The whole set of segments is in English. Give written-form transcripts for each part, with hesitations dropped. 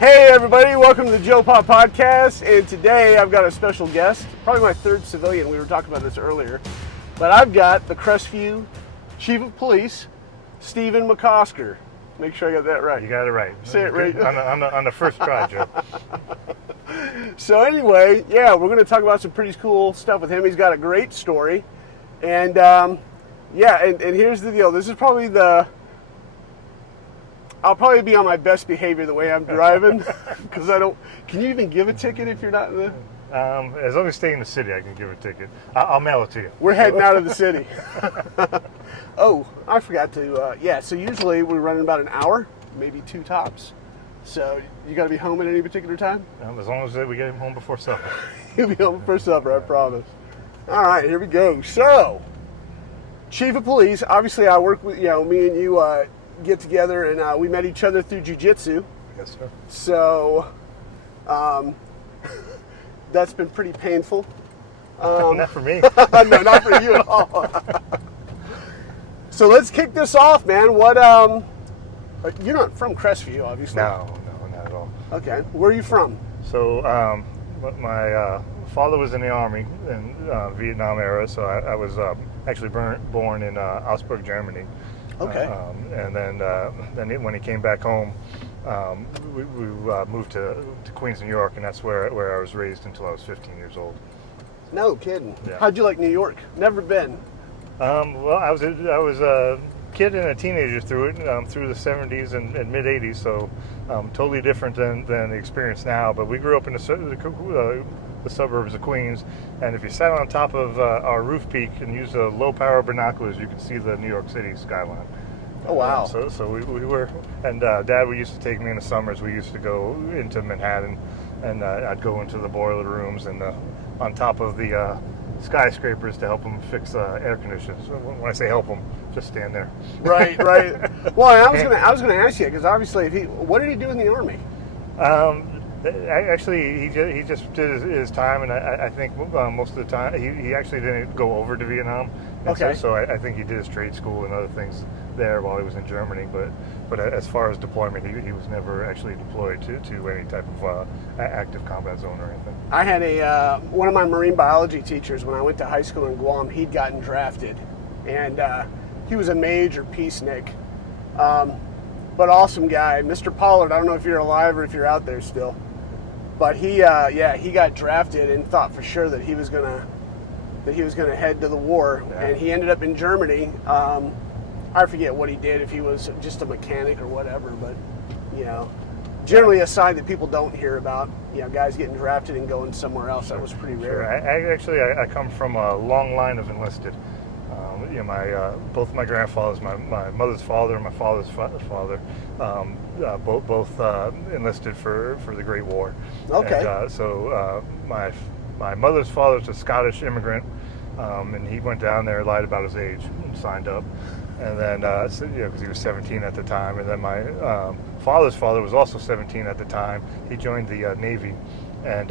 Hey everybody, welcome to the Joe Pop Podcast, and today I've got a special guest, probably my third civilian. We were talking about this earlier, but I've got the Crestview Chief of Police, Stephen McCosker. Make sure I got that right. You got it right. Say it right. On the first try, Joe. So anyway, yeah, we're going to talk about some pretty cool stuff with him. He's got a great story, and and here's the deal. This is probably I'll probably be on my best behavior the way I'm driving, because I don't. Can you even give a ticket if you're not in the? As long as you stay in the city, I can give a ticket. I'll mail it to you. We're heading out of the city. Oh, I forgot to. So usually we're running about an hour, maybe two tops. So you got to be home at any particular time? As long as we get him home before supper. He'll be home before supper, I promise. All right, here we go. So, Chief of Police. Obviously, I work with me and you. Get together, and we met each other through jiu-jitsu. Yes, sir. So that's been pretty painful. Not for me. No, not for you at all. So let's kick this off, man. What you're not from Crestview, obviously. No, not at all. Okay, where are you from? So my father was in the Army in Vietnam era, so I was actually born in Augsburg, Germany. Okay. And then when he came back home, we moved to Queens, New York, and that's where I was raised until I was 15 years old. No kidding. Yeah. How'd you like New York? Never been. Well, I was a kid and a teenager through it, through the 70s and mid 80s, so totally different than the experience now. But we grew up in the suburbs of Queens, and if you sat on top of our roof peak and used low power binoculars, you could see the New York City skyline. Oh wow! So we were, and Dad used to take me in the summers. We used to go into Manhattan, and I'd go into the boiler rooms and on top of the skyscrapers to help him fix air conditioners. When I say help him, just stand there. Right. Well, I was gonna ask you, because obviously, what did he do in the Army? Actually, he just did his time, and I think most of the time he actually didn't go over to Vietnam. Okay. So I think he did his trade school and other things there while he was in Germany. But as far as deployment, he was never actually deployed to any type of active combat zone or anything. I had one of my marine biology teachers when I went to high school in Guam. He'd gotten drafted, and he was a major peacenik, but awesome guy, Mr. Pollard. I don't know if you're alive or if you're out there still. But he got drafted and thought for sure that he was gonna head to the war, yeah. And he ended up in Germany. I forget what he did, if he was just a mechanic or whatever. But generally a side that people don't hear about. Guys getting drafted and going somewhere else. That was pretty rare. Sure. I come from a long line of enlisted. Both my grandfathers, my mother's father and my father's father, both enlisted for the Great War. Okay. And, so my mother's father was a Scottish immigrant, and he went down there, lied about his age, and signed up, and then because he was 17 at the time, and then my father's father was also 17 at the time. He joined the Navy, and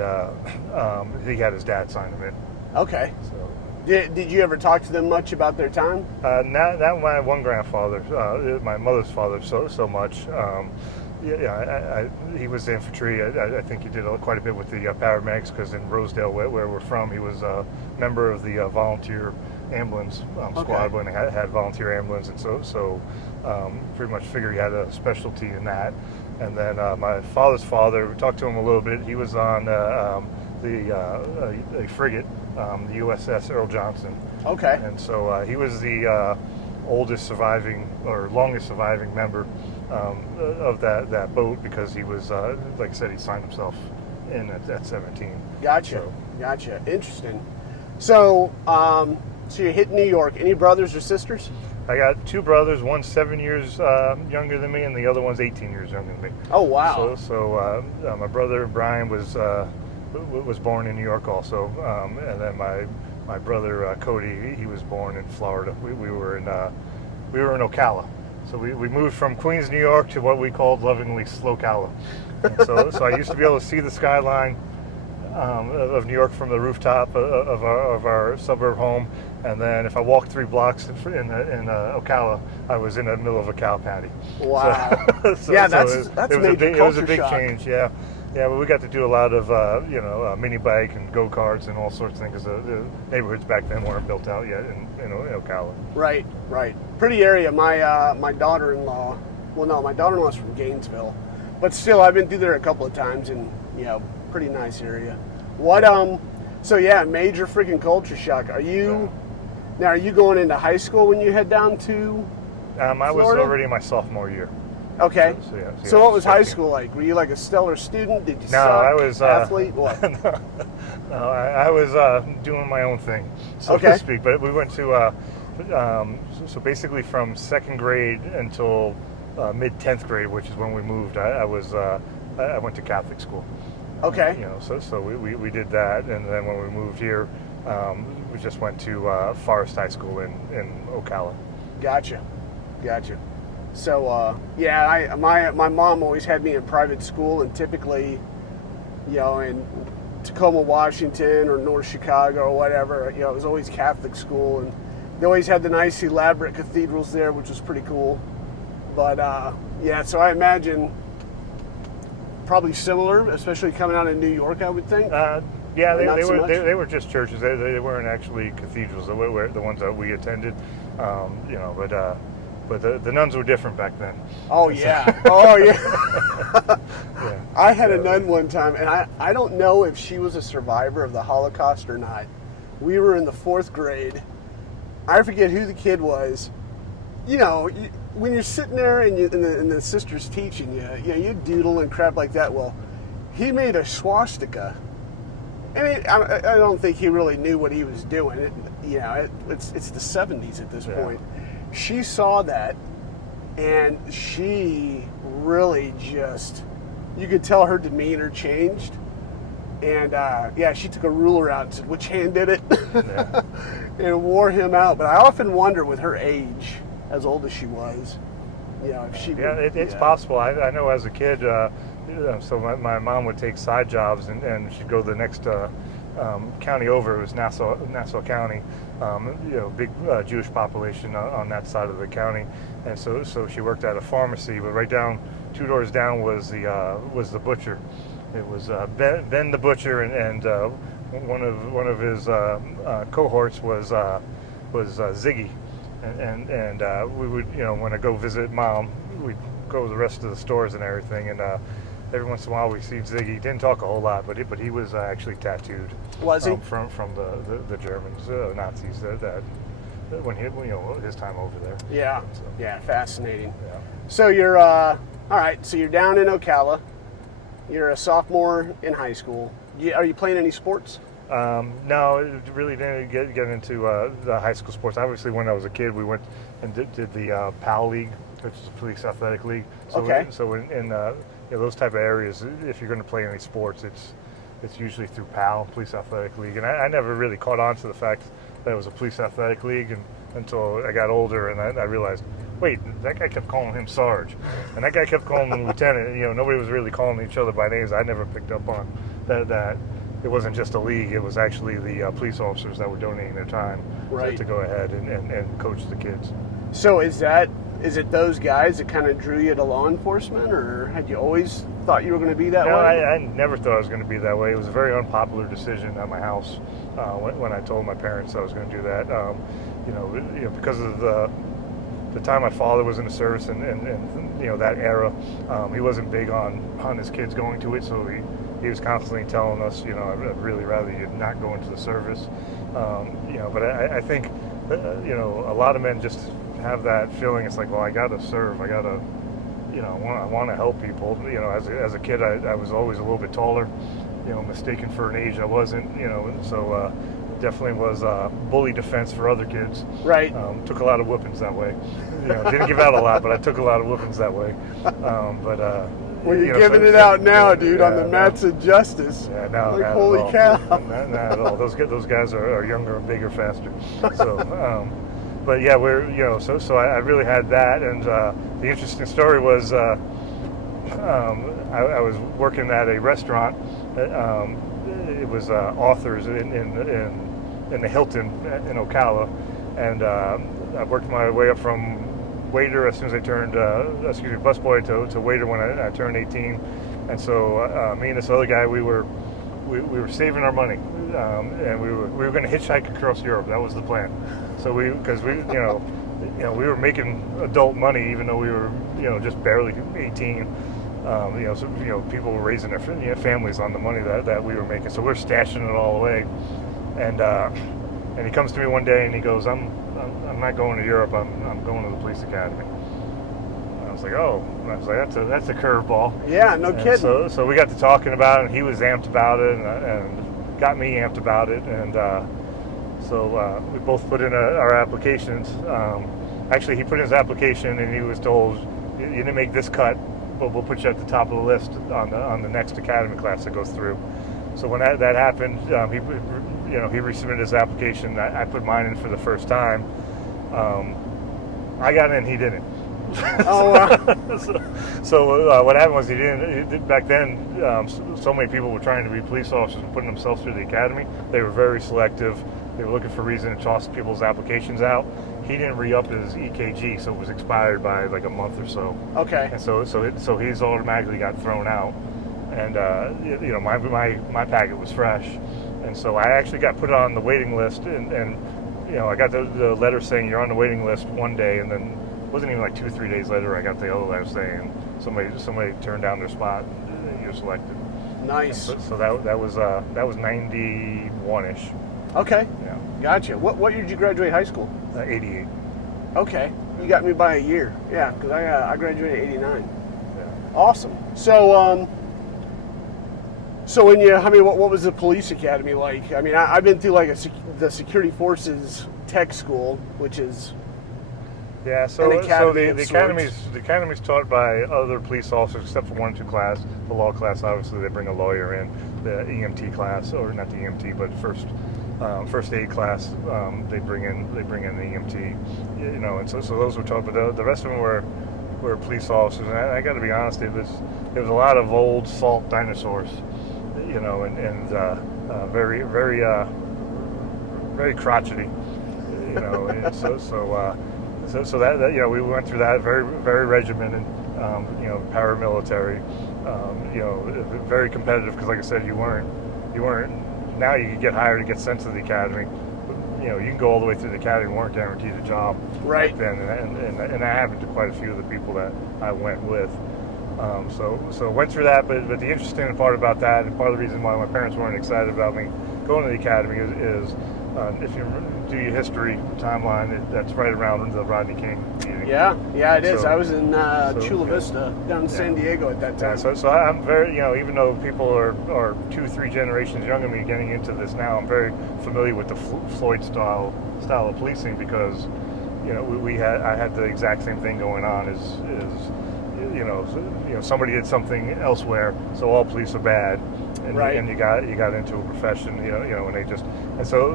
he had his dad sign him in. Okay. So. Did you ever talk to them much about their time? Not my one grandfather, my mother's father, so much. He was infantry. I think he did quite a bit with the paramedics, because in Rosedale, where we're from, he was a member of the volunteer ambulance squad when they had volunteer ambulance, and so pretty much figured he had a specialty in that. And then my father's father, we talked to him a little bit. He was on a frigate, the USS Earl Johnson. Okay. And so he was the oldest surviving or longest surviving member of that boat, because he was, like I said, he signed himself in at 17. Gotcha. Interesting. So, so you hit New York. Any brothers or sisters? I got two brothers. One's 7 years younger than me, and the other one's 18 years younger than me. Oh wow! So my brother Brian was born in New York also, and then my brother Cody, he was born in Florida. We were in Ocala. So we moved from Queens, New York, to what we called lovingly Slocala. So I used to be able to see the skyline of New York from the rooftop of our suburb home, and then if I walked 3 blocks in Ocala, I was in the middle of a cow patty. Wow. So, yeah, so that's it was major it was a culture big shock. change. Yeah, but we got to do a lot of mini bike and go karts and all sorts of things, because the neighborhoods back then weren't built out yet in Ocala. Right. Pretty area. My daughter-in-law. Well, no, my daughter-in-law's from Gainesville, but still, I've been through there a couple of times, and pretty nice area. What So yeah, major freaking culture shock. Are you going into high school when you head down to? I was Florida? already in my sophomore year. Okay. So what was high 15. school like? Were you like a stellar student? Did you No, suck? I was athlete. What? No, I was doing my own thing, so Okay. to speak. But we went to so basically from 2nd grade until mid 10th grade, which is when we moved. I went to Catholic school. Okay. So we did that, and then when we moved here, we just went to Forest High School in Ocala. Gotcha. So my mom always had me in private school, and typically, in Tacoma, Washington, or North Chicago, or whatever, it was always Catholic school, and they always had the nice elaborate cathedrals there, which was pretty cool. But so I imagine probably similar, especially coming out of New York, I would think. They were just churches. They weren't actually cathedrals. They were the ones that we attended. But the nuns were different back then. Oh yeah. Yeah. I had a nun one time, and I don't know if she was a survivor of the Holocaust or not. We were in the 4th grade. I forget who the kid was. When you're sitting there and the sister's teaching you, you doodle and crap like that. Well, he made a swastika, and I don't think he really knew what he was doing. It's the 70s at this point. She saw that, and she really just, you could tell her demeanor changed. And she took a ruler out and said, "Which hand did it?" Yeah. And wore him out. But I often wonder, with her age, as old as she was, if she would, it's possible. I know as a kid, so my mom would take side jobs, and she'd go to the next county over. It was Nassau County, big Jewish population on that side of the county, and so she worked at a pharmacy. But right down, 2 doors down was the butcher. It was Ben the butcher, and one of his cohorts was Ziggy, and we would when I go visit Mom, we'd go to the rest of the stores and everything, and every once in a while we see Ziggy. He didn't talk a whole lot, but he was actually tattooed. Was he? From the Germans, Nazis that when his time over there. Yeah. So, Yeah. Fascinating. yeah. So you're all right. So you're down in Ocala. You're a sophomore in high school. Are you playing any sports? No, it really didn't get into the high school sports. Obviously, when I was a kid, we went and did the PAL League, which is a police athletic league. So Okay. In those type of areas, if you're going to play any sports, it's usually through PAL, Police Athletic League. And I never really caught on to the fact that it was a police athletic league until I got older, and I realized, wait, that guy kept calling him Sarge, and that guy kept calling him Lieutenant. Nobody was really calling each other by names. I never picked up on that it wasn't just a league. It was actually the police officers that were donating their time to go ahead and coach the kids. So is it those guys that kind of drew you to law enforcement, or had you always thought you were going to be that No, way? I never thought I was going to be that way. It was a very unpopular decision at my house when I told my parents I was going to do that. Because of the time my father was in the service and that era, he wasn't big on his kids going to it, so he was constantly telling us, I'd really rather you not go into the service. But I think a lot of men just have that feeling. It's like, well, I got to serve. I got to, I want to help people. As a kid, I was always a little bit taller, mistaken for an age I wasn't, so definitely was bully defense for other kids. Right. Took a lot of whoopings that way. Didn't give out a lot, but I took a lot of whoopings that way. Well, you're giving it out now, dude, on the mats of justice. Yeah, no, like, not holy at all. cow. Not at all. Those guys are younger and bigger, faster. So, but yeah, so I really had that, and the interesting story was I was working at a restaurant. It was authors in the Hilton in Ocala, and I worked my way up from waiter as soon as I turned, busboy to waiter when I turned 18. And so me and this other guy, we were saving our money, and we were going to hitchhike across Europe. That was the plan. So because we were making adult money even though we were just barely 18. So people were raising their families on the money that we were making. So we're stashing it all away. And he comes to me one day and he goes, I'm not going to Europe. I'm going to the police academy. I was like, oh. And I was like, that's a curveball. Yeah, no kidding. So we got to talking about it, and he was amped about it, and got me amped about it, and so we both put in our applications. Actually, he put in his application, and he was told, you didn't make this cut, but we'll put you at the top of the list on the next academy class that goes through. So when that happened, he resubmitted his application. I put mine in for the first time. I got in, he didn't. Oh, wow. So what happened was he didn't. Back then, so many people were trying to be police officers and putting themselves through the academy. They were very selective. They were looking for a reason to toss people's applications out. He didn't re-up his EKG, so it was expired by like a month or so. Okay. And so he's automatically got thrown out. And my packet was fresh, and so I actually got put on the waiting list, and I got the letter saying you're on the waiting list one day, and then it wasn't even like 2 or 3 days later I got the other letter saying somebody turned down their spot and you're selected. Nice. So that was 91-ish. Okay. Yeah. Gotcha. What year did you graduate high school? 88. Okay. You got me by a year. Yeah, because I graduated in 89. Yeah. Awesome. So what was the police academy like? I mean, I've been through like the security forces tech school, which is the academy's taught by other police officers except for 1 and 2 class. The law class, obviously, they bring a lawyer in. The EMT class, or not the EMT, but first aid class, they bring in the EMT. And so those were taught, but the rest of them were police officers. And I got to be honest, it was a lot of old salt dinosaurs. And very, very, very crotchety, and so that we went through that very, very regimented, paramilitary, very competitive because, like I said, you weren't. Now you could get hired and get sent to the academy. You can go all the way through the academy and weren't guaranteed a job right back then, and that happened to quite a few of the people that I went with. So went through that, but the interesting part about that, and part of the reason why my parents weren't excited about me going to the academy is if you do your history timeline, that's right around the Rodney King meeting. Yeah, it is. I was in Chula Vista down in San Diego at that time. Yeah, so I'm very, even though people are 2 or 3 generations younger than me getting into this now, I'm very familiar with the Floyd style of policing because, I had the exact same thing going on somebody did something elsewhere, so all police are bad, and, right. And you got into a profession, and they just, and so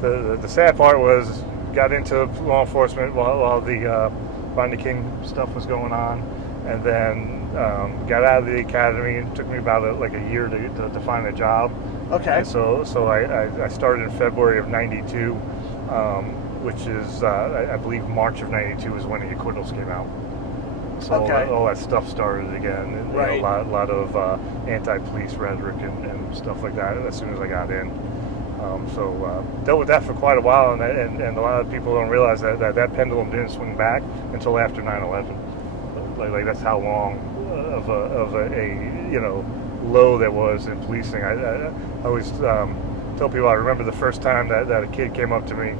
the sad part was got into law enforcement while the Rodney King stuff was going on, and then got out of the academy. It took me about a year to find a job. Okay. And so I started in February of '92, which is I believe March of '92 is when the acquittals came out. So all that stuff started again, and right. A lot of anti-police rhetoric and stuff like that as soon as I got in. Dealt with that for quite a while, and a lot of people don't realize that pendulum didn't swing back until after 9/11. Like that's how long of a low there was in policing. I always tell people I remember the first time that a kid came up to me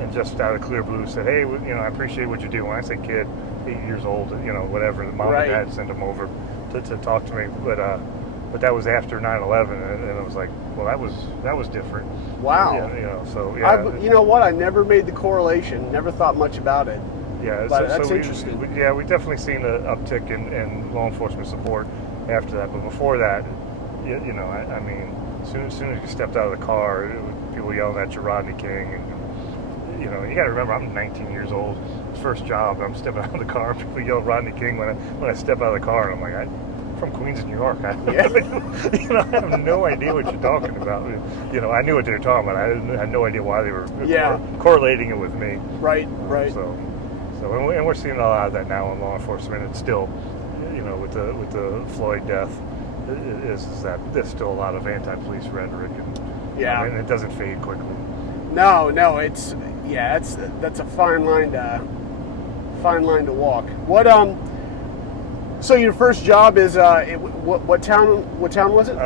and just out of clear blue said, "Hey, I appreciate what you do." When I say kid, 8 years old, whatever. Mom right. and dad sent him over to talk to me, but that was after 9/11, and it was like, well, that was different. Wow. So yeah. You know what? I never made the correlation. Never thought much about it. Yeah, but that's interesting. We definitely seen an uptick in law enforcement support after that, but before that, I mean, as soon as you stepped out of the car, people yelling at you, Rodney King, and you got to remember, I'm 19 years old, first job, I'm stepping out of the car, and people yell Rodney King when I step out of the car, and I'm like, from Queens, New York. I Yeah. I have no idea what you're talking about. I knew what they were talking about. I had no idea why they were correlating it with me. Right. So and we're seeing a lot of that now in law enforcement. It's still, with the Floyd death, is that there's still a lot of anti-police rhetoric, and it doesn't fade quickly. No, it's that's a fine line to walk. What So your first job is what town was it?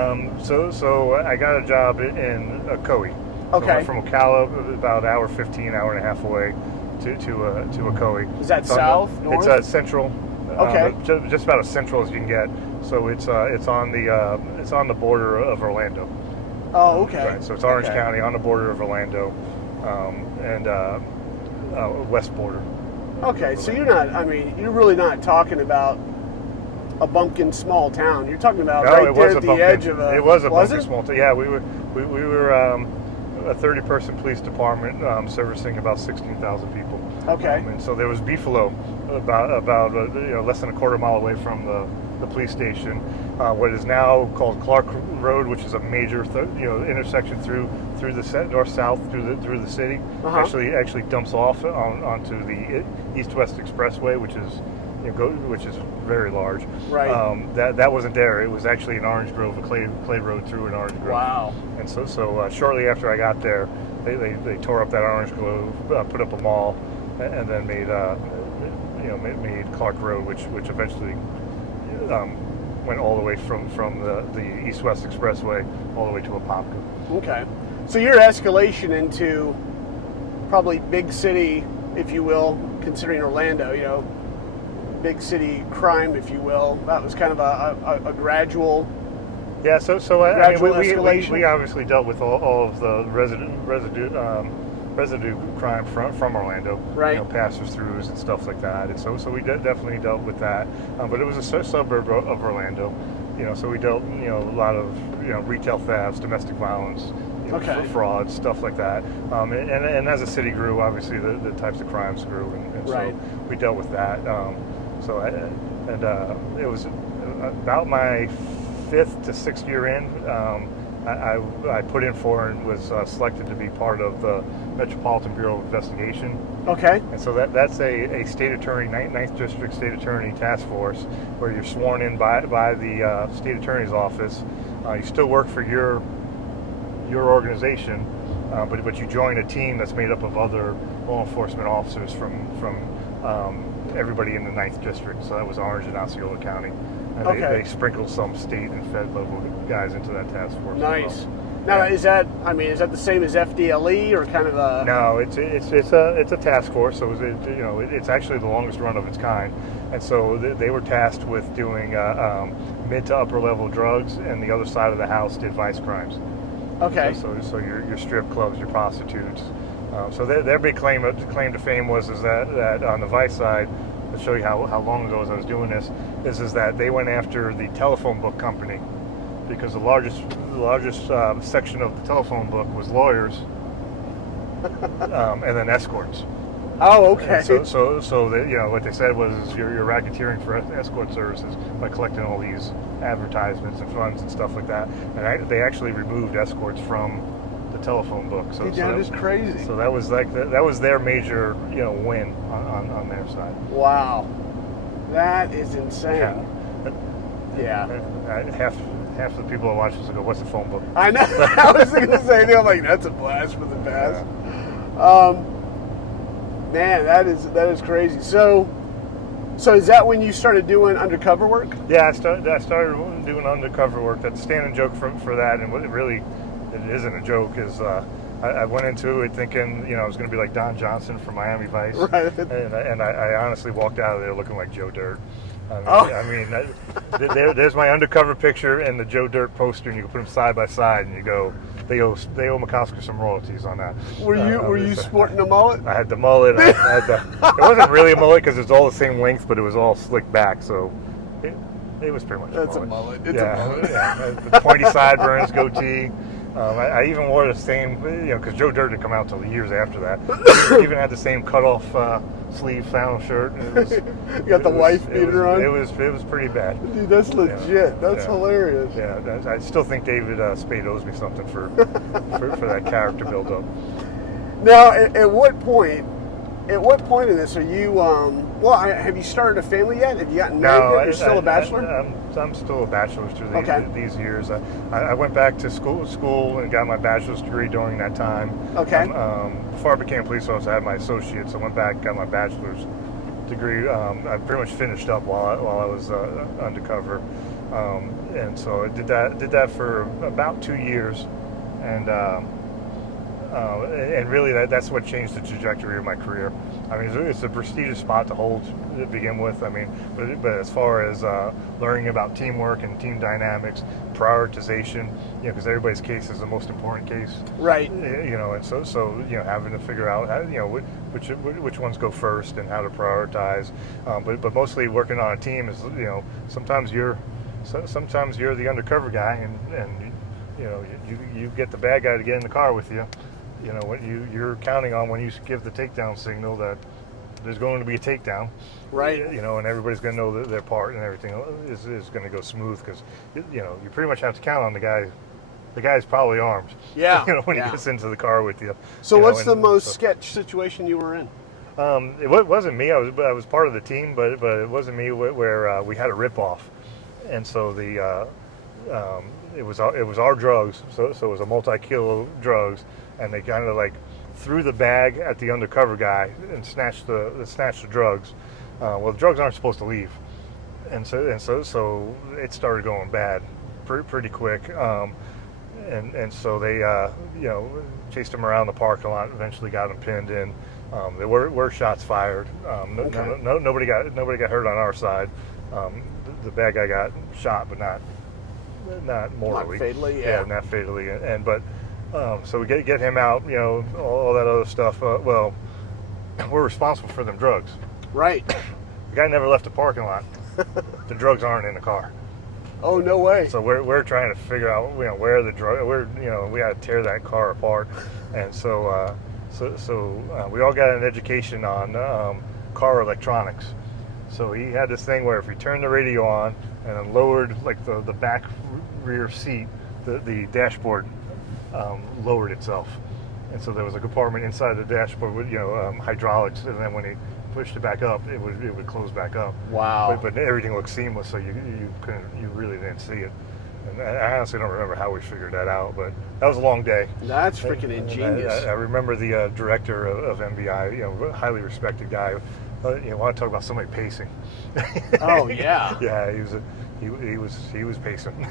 So I got a job in Ocoee. Okay. So I went from Ocala, about an hour 15, hour and a half away, to Ocoee. Is that south, north? It's central. Okay. Just about as central as you can get. So it's on the border of Orlando. Oh, okay. Right. So it's Orange County on the border of Orlando, and west border. Okay, so you're really not talking about a bumpkin small town. You're talking about right there at the edge of a. It was a bumpkin small town. Yeah, we were a 30-person police department servicing about 16,000 people. Okay. And so there was Beefalo about less than a quarter mile away from the police station. What is now called Clark Road, which is a major intersection through the north-south through the city. Uh-huh. Actually dumps off onto the east-west expressway, which is very large. Right. That wasn't there. It was actually in Orange Grove, a clay road through in Orange Grove. Wow. And so shortly after I got there, they tore up that Orange Grove, put up a mall, and then made Clark Road, which eventually went all the way from the east-west expressway all the way to Apopka. Okay. So your escalation into probably big city, if you will, considering Orlando, big city crime, if you will, that was kind of a gradual. Yeah. So we obviously dealt with all of the residue crime from Orlando, right? Pass-throughs and stuff like that. And so we definitely dealt with that. But it was a suburb of Orlando, so we dealt a lot of retail thefts, domestic violence, fraud, stuff like that. And as the city grew, obviously the types of crimes grew, and right. so we dealt with that. It was about my 5th to 6th year in. I put in for and was selected to be part of the Metropolitan Bureau of Investigation. Okay. And so that's a state attorney, 9th District State Attorney task force, where you're sworn in by the state attorney's office. You still work for your organization, but you join a team that's made up of other law enforcement officers from everybody in the 9th District. So that was Orange and Osceola County. And they sprinkled some state and fed level guys into that task force. Nice. Now, is that the same as FDLE or kind of a? No, it's a task force. So it's actually the longest run of its kind, and so they were tasked with doing mid to upper level drugs, and the other side of the house did vice crimes. Okay. So your strip clubs, your prostitutes. So their big claim to fame was that on the vice side, to show you how long ago as I was doing this, is that they went after the telephone book company, because the largest section of the telephone book was lawyers, and then escorts. Oh, okay. And so what they said was you're racketeering for escort services by collecting all these advertisements and funds and stuff like that. And they actually removed escorts from the telephone book. So that is crazy. So that was that was their major win on their side. Wow, that is insane. Yeah. Half the people that watch this will go, "What's a phone book?" I know. I was going to say, I'm like, that's a blast from the past. Yeah. Man, that is crazy. So is that when you started doing undercover work? Yeah, I started doing undercover work. That's a standing joke for that, and what it isn't a joke is I went into it thinking I was going to be like Don Johnson from Miami Vice, right. and I honestly walked out of there looking like Joe Dirt. There's my undercover picture and the Joe Dirt poster, and you can put them side by side, and you go, they owe McCosker some royalties on that. Were you sporting a mullet? I had the mullet. It wasn't really a mullet because it's all the same length, but it was all slicked back, so it was pretty much That's a mullet. It's a mullet. The pointy sideburns, goatee, I even wore the same, because Joe Dirt didn't come out till years after that. I even had the same cutoff sleeve flannel shirt. You got the wife beater on? It was pretty bad. Dude, that's legit. That's hilarious. Yeah, I still think David Spade owes me something for that character build-up. Now, at what point in this are you? Have you started a family yet? Have you gotten married yet? You're still a bachelor. I'm still a bachelor through these years. I went back to school and got my bachelor's degree during that time. Okay. Before I became a police officer, I had my associates. I went back, got my bachelor's degree. I pretty much finished up while I was undercover, and so I did that for about 2 years, and really that's what changed the trajectory of my career. I mean, it's a prestigious spot to hold to begin with. I mean, but as far as learning about teamwork and team dynamics, prioritization, because everybody's case is the most important case, right? And so having to figure out how, which ones go first and how to prioritize. But mostly working on a team is, sometimes you're the undercover guy, and you get the bad guy to get in the car with you. When you're counting on when you give the takedown signal that there's going to be a takedown, right? And everybody's going to know their part, and everything is going to go smooth, because you pretty much have to count on the guy. The guy's probably armed. Yeah. When he gets into the car with you. So what's the most sketch situation you were in? It wasn't me. I was part of the team, but it wasn't me. Where we had a rip off, and so it was our drugs. So it was a multi-kilo drugs. And they kind of threw the bag at the undercover guy and snatched the drugs. Well, the drugs aren't supposed to leave, and so it started going bad pretty quick. And so they chased him around the parking lot. Eventually got him pinned in. There were shots fired. Nobody got hurt on our side. The bad guy got shot, but not mortally. Not fatally, yeah. Not fatally. So we get him out, all that other stuff. Well, we're responsible for them drugs. Right. The guy never left the parking lot. The drugs aren't in the car. Oh, no way. So we're trying to figure out, where the drug. We got to tear that car apart, and so we all got an education on car electronics. So he had this thing where if we turned the radio on and then lowered the back rear seat, the dashboard lowered itself, and so there was a compartment inside the dashboard with hydraulics, and then when he pushed it back up, it would close back up. Wow! But everything looked seamless, so you really didn't see it. And I honestly don't remember how we figured that out, but that was a long day. That's freaking ingenious. I remember the director of MBI, highly respected guy. Want to talk about somebody pacing? Oh yeah. Yeah, he was pacing.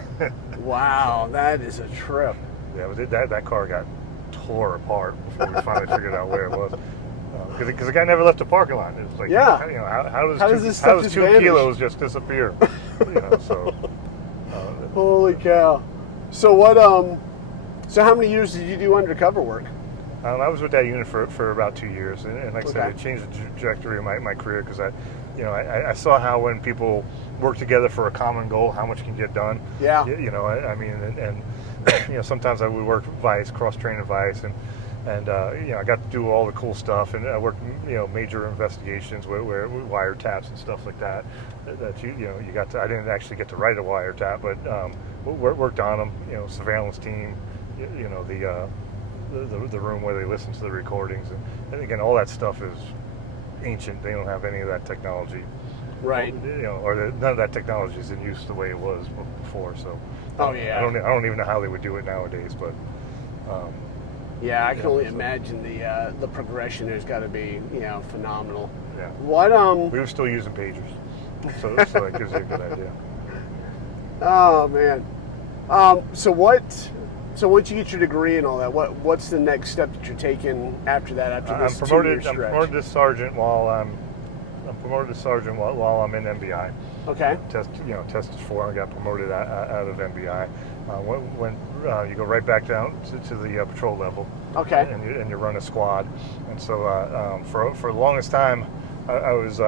Wow, that is a trip. Yeah, but that car got tore apart before we finally figured out where it was. Because the guy never left the parking lot. It's like, how does 2 kilos just disappear? Holy cow! So what? So how many years did you do undercover work? I was with that unit for about 2 years, and like I said, it changed the trajectory of my career, because I saw how when people work together for a common goal, how much can get done. Yeah. I mean, and sometimes I would work vice, cross-training vice, and I got to do all the cool stuff, and I worked major investigations where wiretaps and stuff like that. That you got to. I didn't actually get to write a wiretap, but worked on them. Surveillance team. The room where they listen to the recordings, and again, all that stuff is ancient. They don't have any of that technology, right? None of that technology is in use the way it was before. So, yeah, I don't even know how they would do it nowadays, but yeah, I can only imagine the progression. There's got to be phenomenal. Yeah. What we were still using pagers, so that gives you a good idea. Oh man, So once you get your degree and all that, what's the next step that you're taking after that? After this I'm promoted to sergeant while I'm in MBI. Okay. Tested for and got promoted out of MBI. When you go right back down to the patrol level. Okay. And you run a squad, and so for the longest time, I was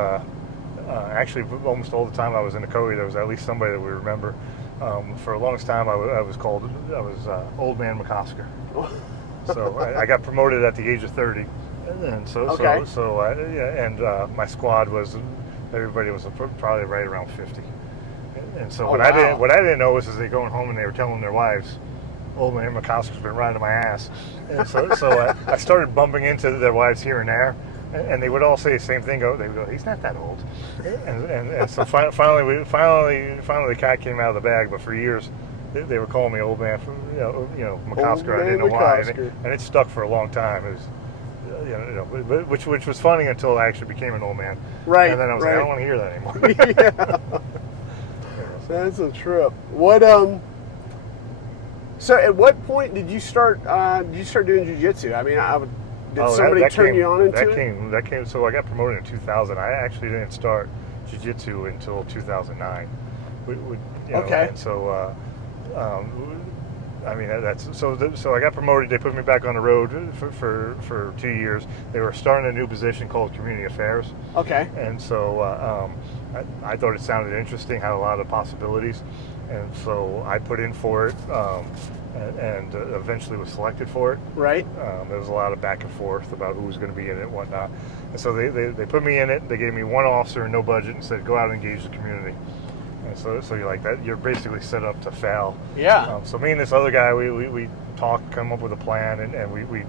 actually almost all the time I was in the Cody, there was at least somebody that we remember. For the longest time, I was Old Man McCosker. So I got promoted at the age of 30, and my squad everybody was probably right around 50. And so what I didn't know was, as they going home and they were telling their wives, Old Man McCosker's been riding my ass. And so I started bumping into their wives here and there, and they would all say the same thing. They would go, he's not that old. And so finally the cat came out of the bag. But for years, they were calling me Old Man, McCosker. I didn't know why, and it stuck for a long time. It was, which was funny until I actually became an old man. Right. And then I was like, I don't want to hear that anymore. Yeah. That's a trip. What So at what point did you start doing jiu-jitsu? I mean, did somebody turn you on into it? That came. So I got promoted in 2000. I actually didn't start jiu-jitsu until 2009. Okay. And so, I mean, so I got promoted. They put me back on the road for 2 years. They were starting a new position called community affairs. Okay. And so I thought it sounded interesting, had a lot of possibilities, and so I put in for it, and eventually was selected for it. Right. There was a lot of back and forth about who was going to be in it and whatnot. And so they put me in it. They gave me one officer and no budget and said, go out and engage the community. And so you're like that. You're basically set up to fail. Yeah. So me and this other guy, we talked, come up with a plan, and we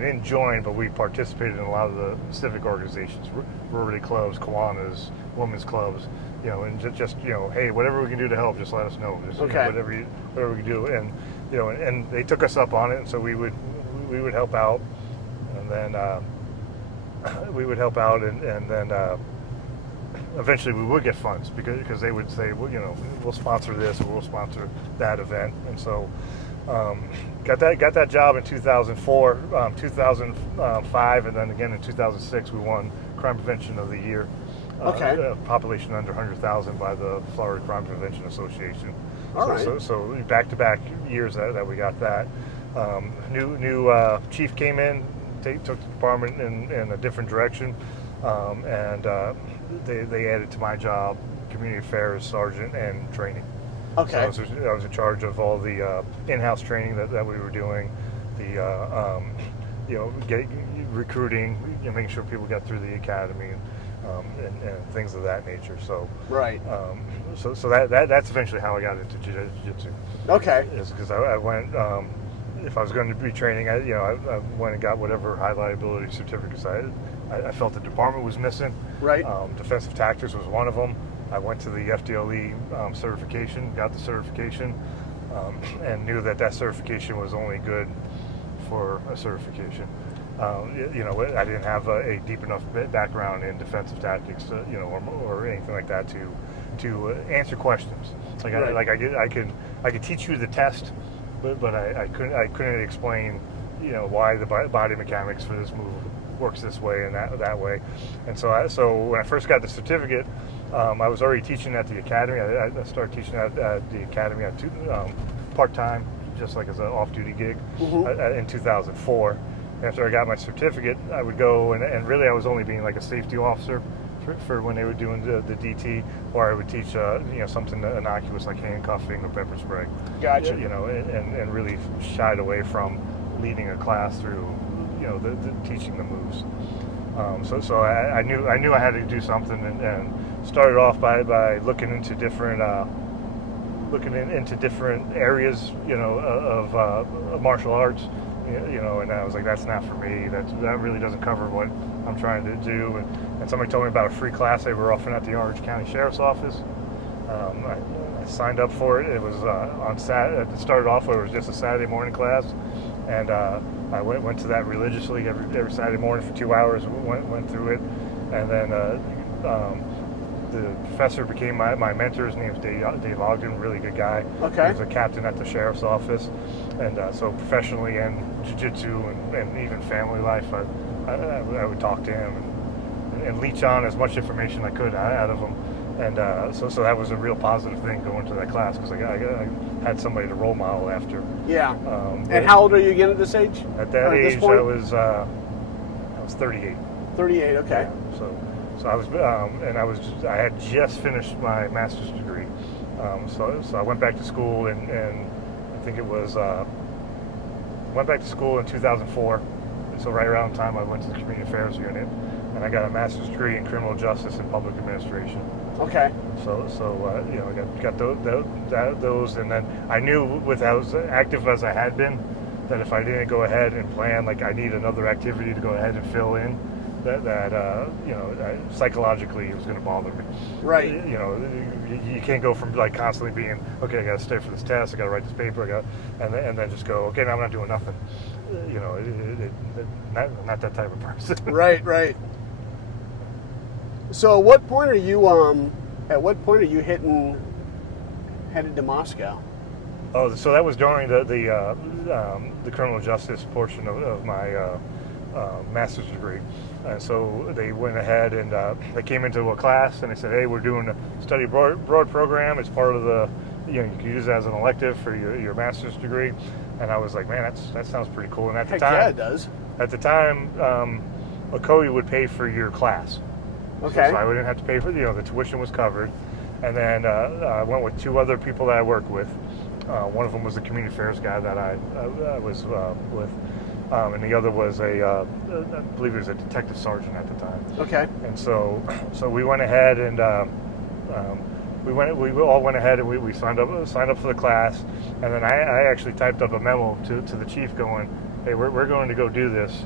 didn't join, but we participated in a lot of the civic organizations, Rotary clubs, Kiwanis, women's clubs, and just hey, whatever we can do to help, just let us know. Just, okay. Whatever we can do, and and they took us up on it, and so we would help out, and then and then eventually we would get funds because they would say, well, we'll sponsor this or we'll sponsor that event, and so. Got that job in 2004, 2005, and then again in 2006 we won Crime Prevention of the Year. Okay. Population under 100,000 by the Florida Crime Prevention Association. All right. So back-to-back years that we got that. New chief came in, took the department in a different direction, and they added to my job community affairs sergeant and training. Okay. So I was in charge of all the in-house training that we were doing, the recruiting, making sure people got through the academy, and things of that nature. So right. So that's eventually how I got into jiu-jitsu. Okay. Is because I went. If I was going to be training, I went and got whatever high liability certificates I felt the department was missing. Right. Defensive tactics was one of them. I went to the FDLE certification, got the certification, and knew that certification was only good for a certification. I didn't have a deep enough background in defensive tactics, or anything like that to answer questions. I could teach you the test, but I couldn't explain, why the body mechanics for this move works this way and that way. And so when I first got the certificate, I was already teaching at the academy. I started teaching at the academy part-time, just like as an off-duty gig, in 2004. After I got my certificate, I would go and really I was only being like a safety officer for when they were doing the DT, or I would teach something innocuous like handcuffing or pepper spray. Gotcha. And really shied away from leading a class through the teaching the moves. So I knew I had to do something, and started off by looking into different areas of martial arts, and I was like, that's not for me. That really doesn't cover what I'm trying to do. And somebody told me about a free class they were offering at the Orange County Sheriff's Office. I signed up for it. It was on Saturday. It started off where it was just a Saturday morning class, and I went to that religiously every Saturday morning for 2 hours. Went through it, and then the professor became my mentor. His name's Dave Ogden, really good guy. Okay. He was a captain at the sheriff's office, and so professionally and jiu-jitsu and even family life, I would talk to him and leech on as much information I could out of him. And so that was a real positive thing going to that class, because I had somebody to role model after. Yeah. And how old are you again at this age? At that age, I was 38. 38. Okay. Yeah, so I was, I had just finished my master's degree, So I went back to school, and I think it was went back to school in 2004. So right around the time I went to the Community Affairs unit, and I got a master's degree in criminal justice and public administration. Okay. So I got those, and then I knew, with as active as I had been, that if I didn't go ahead and plan, like, I need another activity to go ahead and fill in, that psychologically it was going to bother me. Right. You can't go from, like, constantly being, okay, I got to stay for this test, I got to write this paper, and then just go, okay, now I'm not doing nothing. I'm not that type of person. Right. So, at what point are you headed to Moscow? Oh, so that was during the criminal justice portion of my master's degree. And so they went ahead and they came into a class and they said, hey, we're doing a study abroad program. It's part of the, you can use it as an elective for your master's degree. And I was like, man, that sounds pretty cool. And at the time, yeah, it does. At the time, Ocoee would pay for your class. Okay. So I wouldn't have to pay for, the tuition was covered. And then I went with two other people that I worked with. One of them was the community affairs guy that I was with, and the other was I believe he was a detective sergeant at the time. Okay. And so we went ahead and we all went ahead and we signed up for the class, and then I actually typed up a memo to the chief going, hey, we're going to go do this.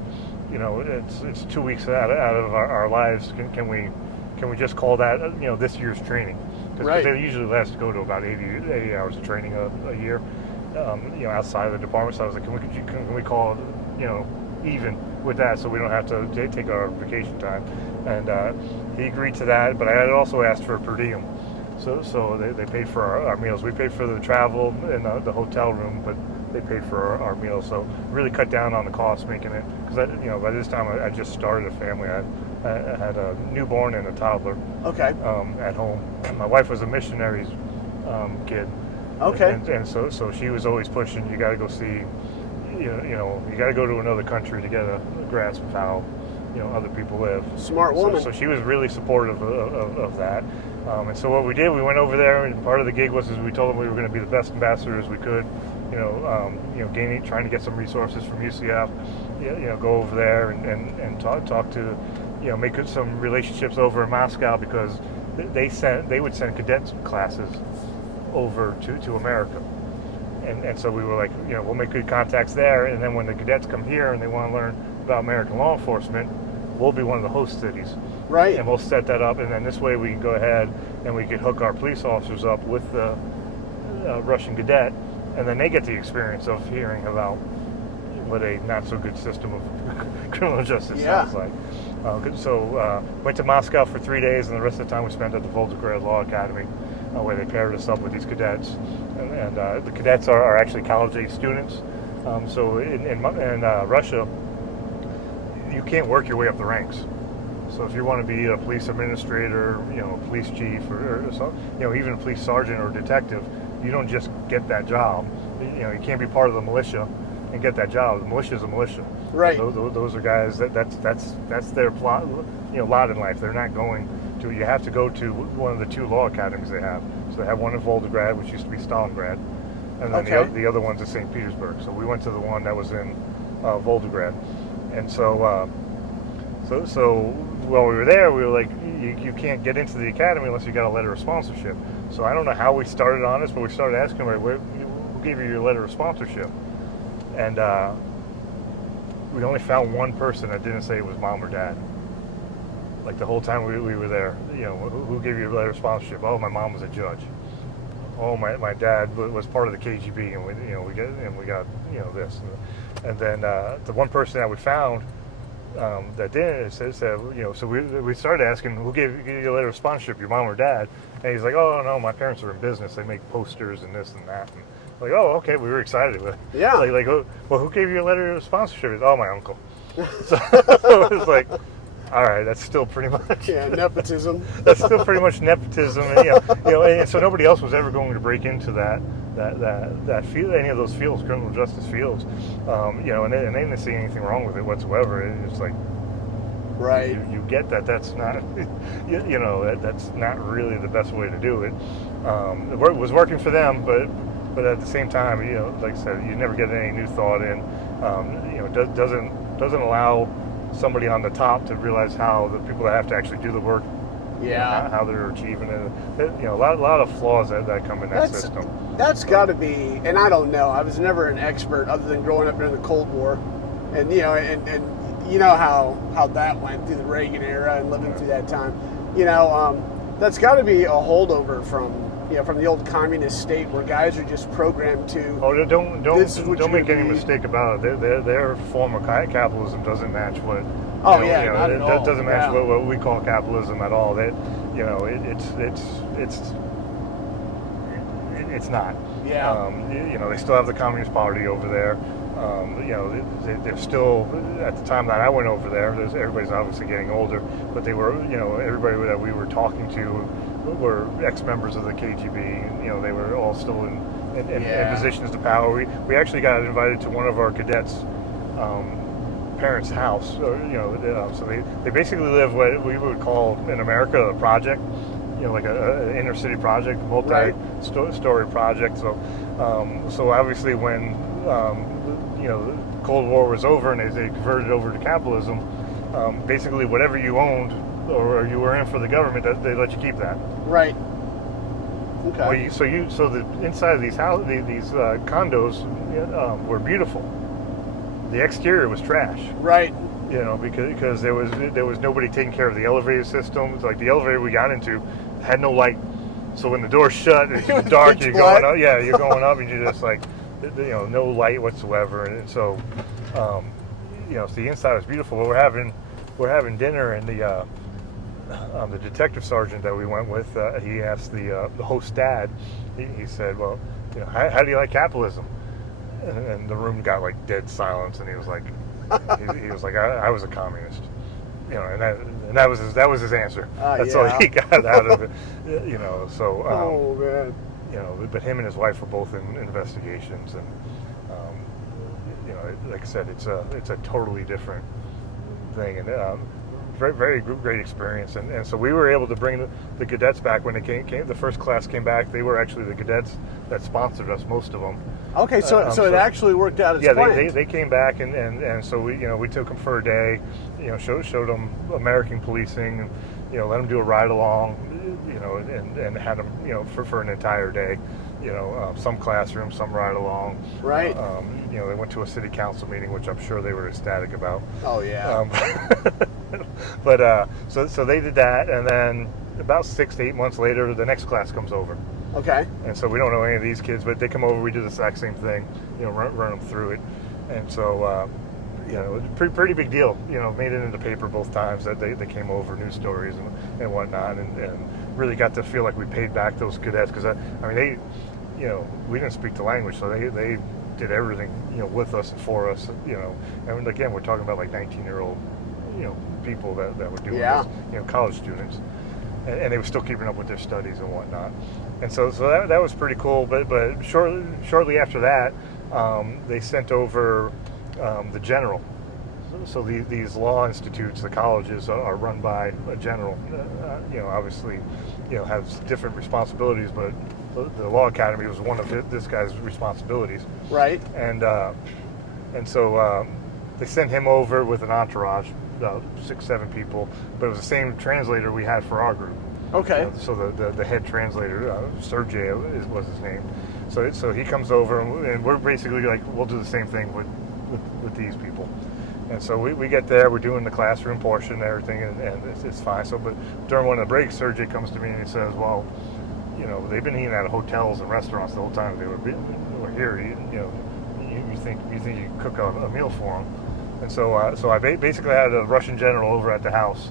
It's 2 weeks out of our lives. Can we just call that this year's training? Because they usually last to go to about 80 hours of training a year, outside of the department. So I was like, can we call even with that, so we don't have to take our vacation time? And he agreed to that. But I had also asked for a per diem. So they paid for our meals. We paid for the travel and the hotel room, but they paid for our meals. So really cut down on the cost, making it, because by this time I just started a family. I had a newborn and a toddler. Okay. At home. My wife was a missionary's kid. Okay. And so she was always pushing. You got to go see. You got to go to another country to get a grasp of how other people live. Smart woman. So she was really supportive of that. And so what we did, we went over there, and part of the gig was we told them we were going to be the best ambassadors we could. Trying to get some resources from UCF. Go over there and talk to, make some relationships over in Moscow, because they would send cadet classes over to America. And so we were like, we'll make good contacts there, and then when the cadets come here and they want to learn about American law enforcement, we'll be one of the host cities. Right. And we'll set that up, and then this way we can go ahead and we can hook our police officers up with the Russian cadet, and then they get the experience of hearing about what a not so good system of criminal justice sounds like. Went to Moscow for 3 days, and the rest of the time we spent at the Volgograd Law Academy, where they paired us up with these cadets. And the cadets are actually college-age students. So in Russia, you can't work your way up the ranks. So if you want to be a police administrator, a police chief, or even a police sergeant or detective, you don't just get that job. You can't be part of the militia and get that job. The militia is a militia. Right. Those are guys that's their plot, lot in life. They're not going to. You have to go to one of the two law academies they have. So they have one in Volgograd, which used to be Stalingrad, and then the other one's in St. Petersburg. So we went to the one that was in Volgograd, and so while we were there, we were like, you can't get into the academy unless you got a letter of sponsorship. So I don't know how we started on this, but we started asking them, who gave you your letter of sponsorship? And we only found one person that didn't say it was mom or dad. Like the whole time we were there, who gave you a letter of sponsorship? Oh, my mom was a judge. Oh, my dad was part of the KGB, and we got this. And then the one person that we found that didn't said so we started asking, who gave you a letter of sponsorship, your mom or dad? And he's like, oh no, my parents are in business, they make posters and this and that. And like, oh, okay, we were excited. Yeah. Like, well, who gave you a letter of sponsorship? Oh, my uncle. So it was like, all right, that's still pretty much nepotism. That's still pretty much nepotism, and and so nobody else was ever going to break into that field, any of those fields, criminal justice fields, and they didn't see anything wrong with it whatsoever. It's like, Right. You get that that's not, that's not really the best way to do it. It was working for them, but at the same time, like I said, you never get any new thought in. Doesn't allow somebody on the top to realize how the people that have to actually do the work, how they're achieving it. A lot of flaws that come in that system. That's got to be, and I don't know. I was never an expert other than growing up during the Cold War, and you know how that went through the Reagan era and living through that time. That's got to be a holdover from the old communist state where guys are just programmed to. Oh, don't make any mistake about it. Their form of capitalism doesn't match what. Oh yeah, not at all. It doesn't match what we call capitalism at all. It's not. Yeah. They still have the Communist Party over there. They're still, at the time that I went over there, everybody's obviously getting older, but they were, everybody that we were talking to were ex-members of the KGB. They were all still in positions of power. We actually got invited to one of our cadets' parents' house. So they basically live what we would call in America a project. Like an inner city project, multi-story project. So obviously when the Cold War was over and they converted over to capitalism, basically whatever you owned or you were in for the government, they let you keep that. Right. Okay. Well, so the inside of these condos were beautiful. The exterior was trash. Right. Because there was nobody taking care of the elevator system. It's like the elevator we got into had no light, so when the door's shut, it's dark. You're going up. Yeah, you're going up, and you're just like, no light whatsoever. And so, so the inside was beautiful. But we're having dinner, and the detective sergeant that we went with, he asked the host dad. He said, "Well, how do you like capitalism?" And the room got like dead silence, and he was like. He was like, I was a communist, and that was his answer. That's all he got out of it, So, oh man, but him and his wife were both in investigations, and like I said, it's a totally different thing, and very very great experience, and so we were able to bring the cadets back when they came. The first class came back. They were actually the cadets that sponsored us, most of them. Okay, so it actually worked out as planned. Yeah, they came back, and so we took them for a day, showed them American policing, and, let them do a ride along, and had them, for an entire day, some classroom, some ride along. Right. They went to a city council meeting, which I'm sure they were ecstatic about. Oh yeah. But so they did that, and then about 6 to 8 months later, the next class comes over. Okay. And so we don't know any of these kids, but they come over. We do the exact same thing, run them through it, and so it was a pretty big deal. Made it in the paper both times that they came over, news stories and whatnot, and really got to feel like we paid back those cadets because they, we didn't speak the language, so they did everything with us and for us, and again we're talking about like 19-year-old people that were doing this, college students. And they were still keeping up with their studies and whatnot, and so that was pretty cool. But shortly after that, they sent over the general. So these law institutes, the colleges, are run by a general. Obviously, has different responsibilities, but the law academy was one of this guy's responsibilities. Right. And so they sent him over with an entourage. 6-7 people, but it was the same translator we had for our group. Okay. So the head translator, Sergey was his name. So he comes over, and we're basically like, we'll do the same thing with these people. And so we get there, we're doing the classroom portion and everything, and it's fine. So, but during one of the breaks, Sergey comes to me and he says, "Well, they've been eating at hotels and restaurants the whole time they were here. You think you can cook a meal for them?" And so I basically had a Russian general over at the house,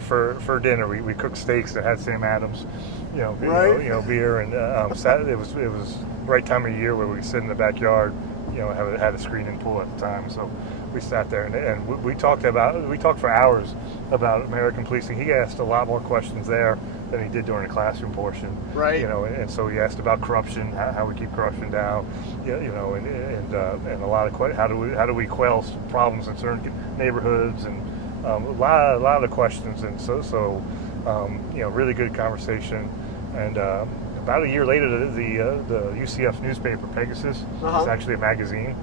for dinner. We cooked steaks that had Sam Adams, beer, and it was right time of year where we sit in the backyard, had a screening pool at the time. So we sat there and we talked for hours about American policing. He asked a lot more questions there than he did during the classroom portion. Right. And so he asked about corruption, how we keep corruption down, and a lot of how do we quell problems in certain neighborhoods, and a lot of questions, and so really good conversation. And about a year later, the UCF newspaper, Pegasus, it's actually a magazine.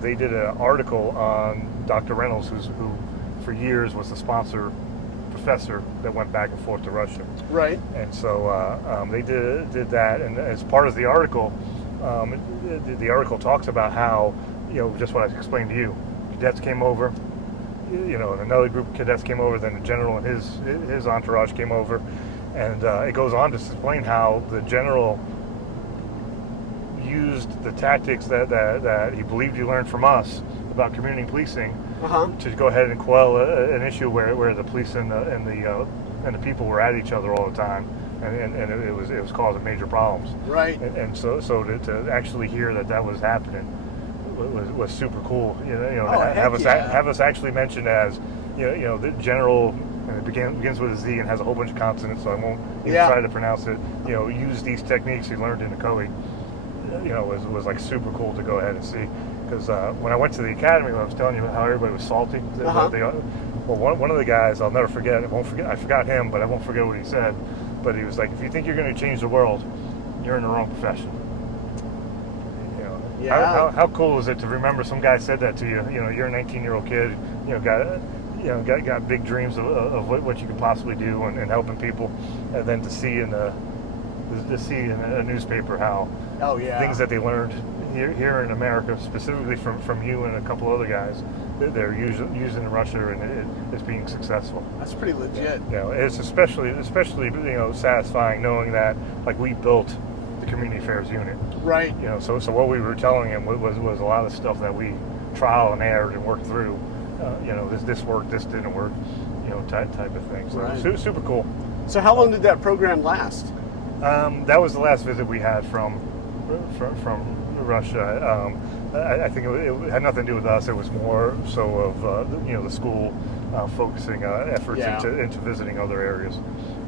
They did an article on Dr. Reynolds, who for years was the sponsor professor that went back and forth to Russia. Right. And so they did that, and as part of the article, the article talks about how, just what I explained to you, cadets came over, and another group of cadets came over, then the general and his entourage came over, and it goes on to explain how the general used the tactics that he believed he learned from us about community policing to go ahead and quell an issue where the police and the people were at each other all the time, and it was causing major problems. Right. And so to actually hear that was happening was super cool. Have us actually mentioned as the general. And it begins with a Z and has a whole bunch of consonants, so I won't even try to pronounce it. Use these techniques he learned in the COE. Was like super cool to go ahead and see. Because when I went to the academy, when I was telling you how everybody was salty, one of the guys, I'll never forget. I forgot him, but I won't forget what he said. But he was like, "If you think you're going to change the world, you're in the wrong profession." How cool is it to remember some guy said that to you? You're a 19-year-old kid. Got big dreams of what you could possibly do and helping people, and then to see in a newspaper how things that they learned here in America, specifically from you and a couple other guys, they're using in Russia, and it's being successful. That's pretty legit. It's especially satisfying knowing that we built the community affairs unit. Right. So what we were telling him was a lot of stuff that we trial and errored and worked through. This worked, this didn't work, type of thing. So right. Super cool. So how long did that program last? That was the last visit we had from Russia. I think it had nothing to do with us. It was more so of the school focusing efforts into visiting other areas.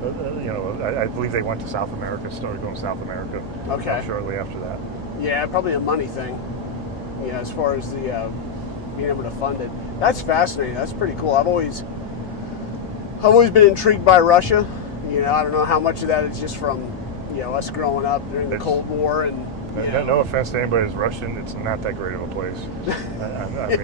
I believe they went to South America, started going to South America. Okay. Shortly after that. Yeah, probably a money thing. As far as the being able to fund it. That's fascinating. That's pretty cool. I've always been intrigued by Russia. I don't know how much of that is just from us growing up during the Cold War and. No offense to anybody who's Russian, it's not that great of a place. I mean,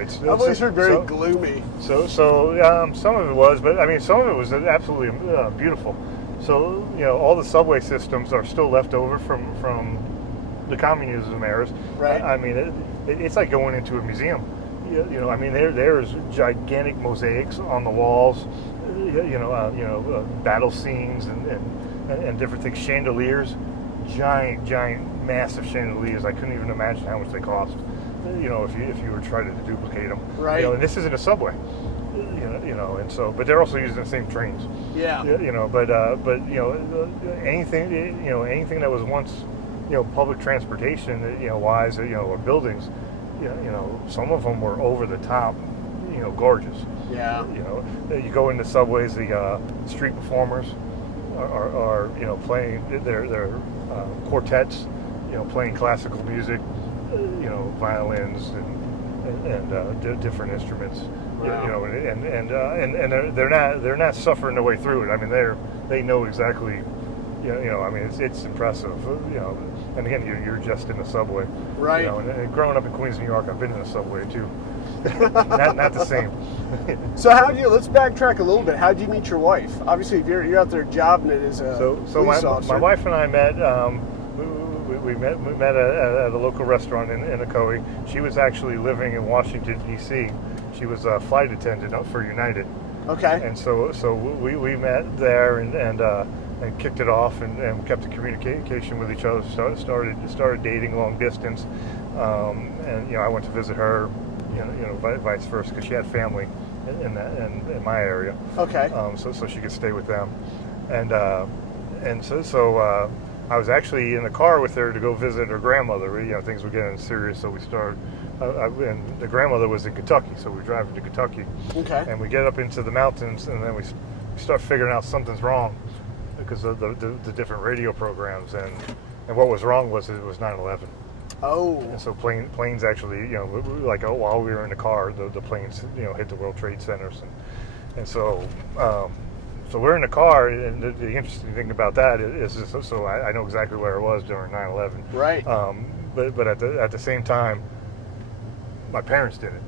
it's. I've always heard very gloomy. So some of it was, but I mean, some of it was absolutely beautiful. So all the subway systems are still left over from the communism eras. Right. I mean, it's like going into a museum. I mean, there's gigantic mosaics on the walls. Battle scenes and different things, chandeliers. Giant, massive chandeliers. I couldn't even imagine how much they cost. If you were trying to duplicate them. Right. And this isn't a subway. And so, but they're also using the same trains. Yeah. But anything that was once public transportation wise or buildings, some of them were over the top, gorgeous. Yeah. You go into subways, the street performers are playing their quartets, playing classical music, violins and different instruments. Wow. And they're not suffering their way through it. I mean, they know exactly. I mean, it's impressive. And again, you're just in the subway. Right. And growing up in Queens, New York, I've been in the subway too. not the same. So let's backtrack a little bit. How'd you meet your wife? Obviously, if you're out there jobbing it as a police officer. My wife and I met. We met at a local restaurant in Ocoee. She was actually living in Washington D.C. She was a flight attendant for United. Okay. And so we met there and kicked it off and kept the communication with each other. Started dating long distance, and I went to visit her, vice versa, because she had family in my area. Okay. So she could stay with them, and so I was actually in the car with her to go visit her grandmother. Things were getting serious, so we started. And the grandmother was in Kentucky, so we were driving to Kentucky. Okay. And we get up into the mountains, and then we start figuring out something's wrong because of the different radio programs. And what was wrong was it was 9/11. Oh. And so planes actually, like while we were in the car, the planes, hit the World Trade Centers, and so so we're in the car, and the interesting thing about that is so I know exactly where I was during 9/11. Right. But at the same time, my parents didn't,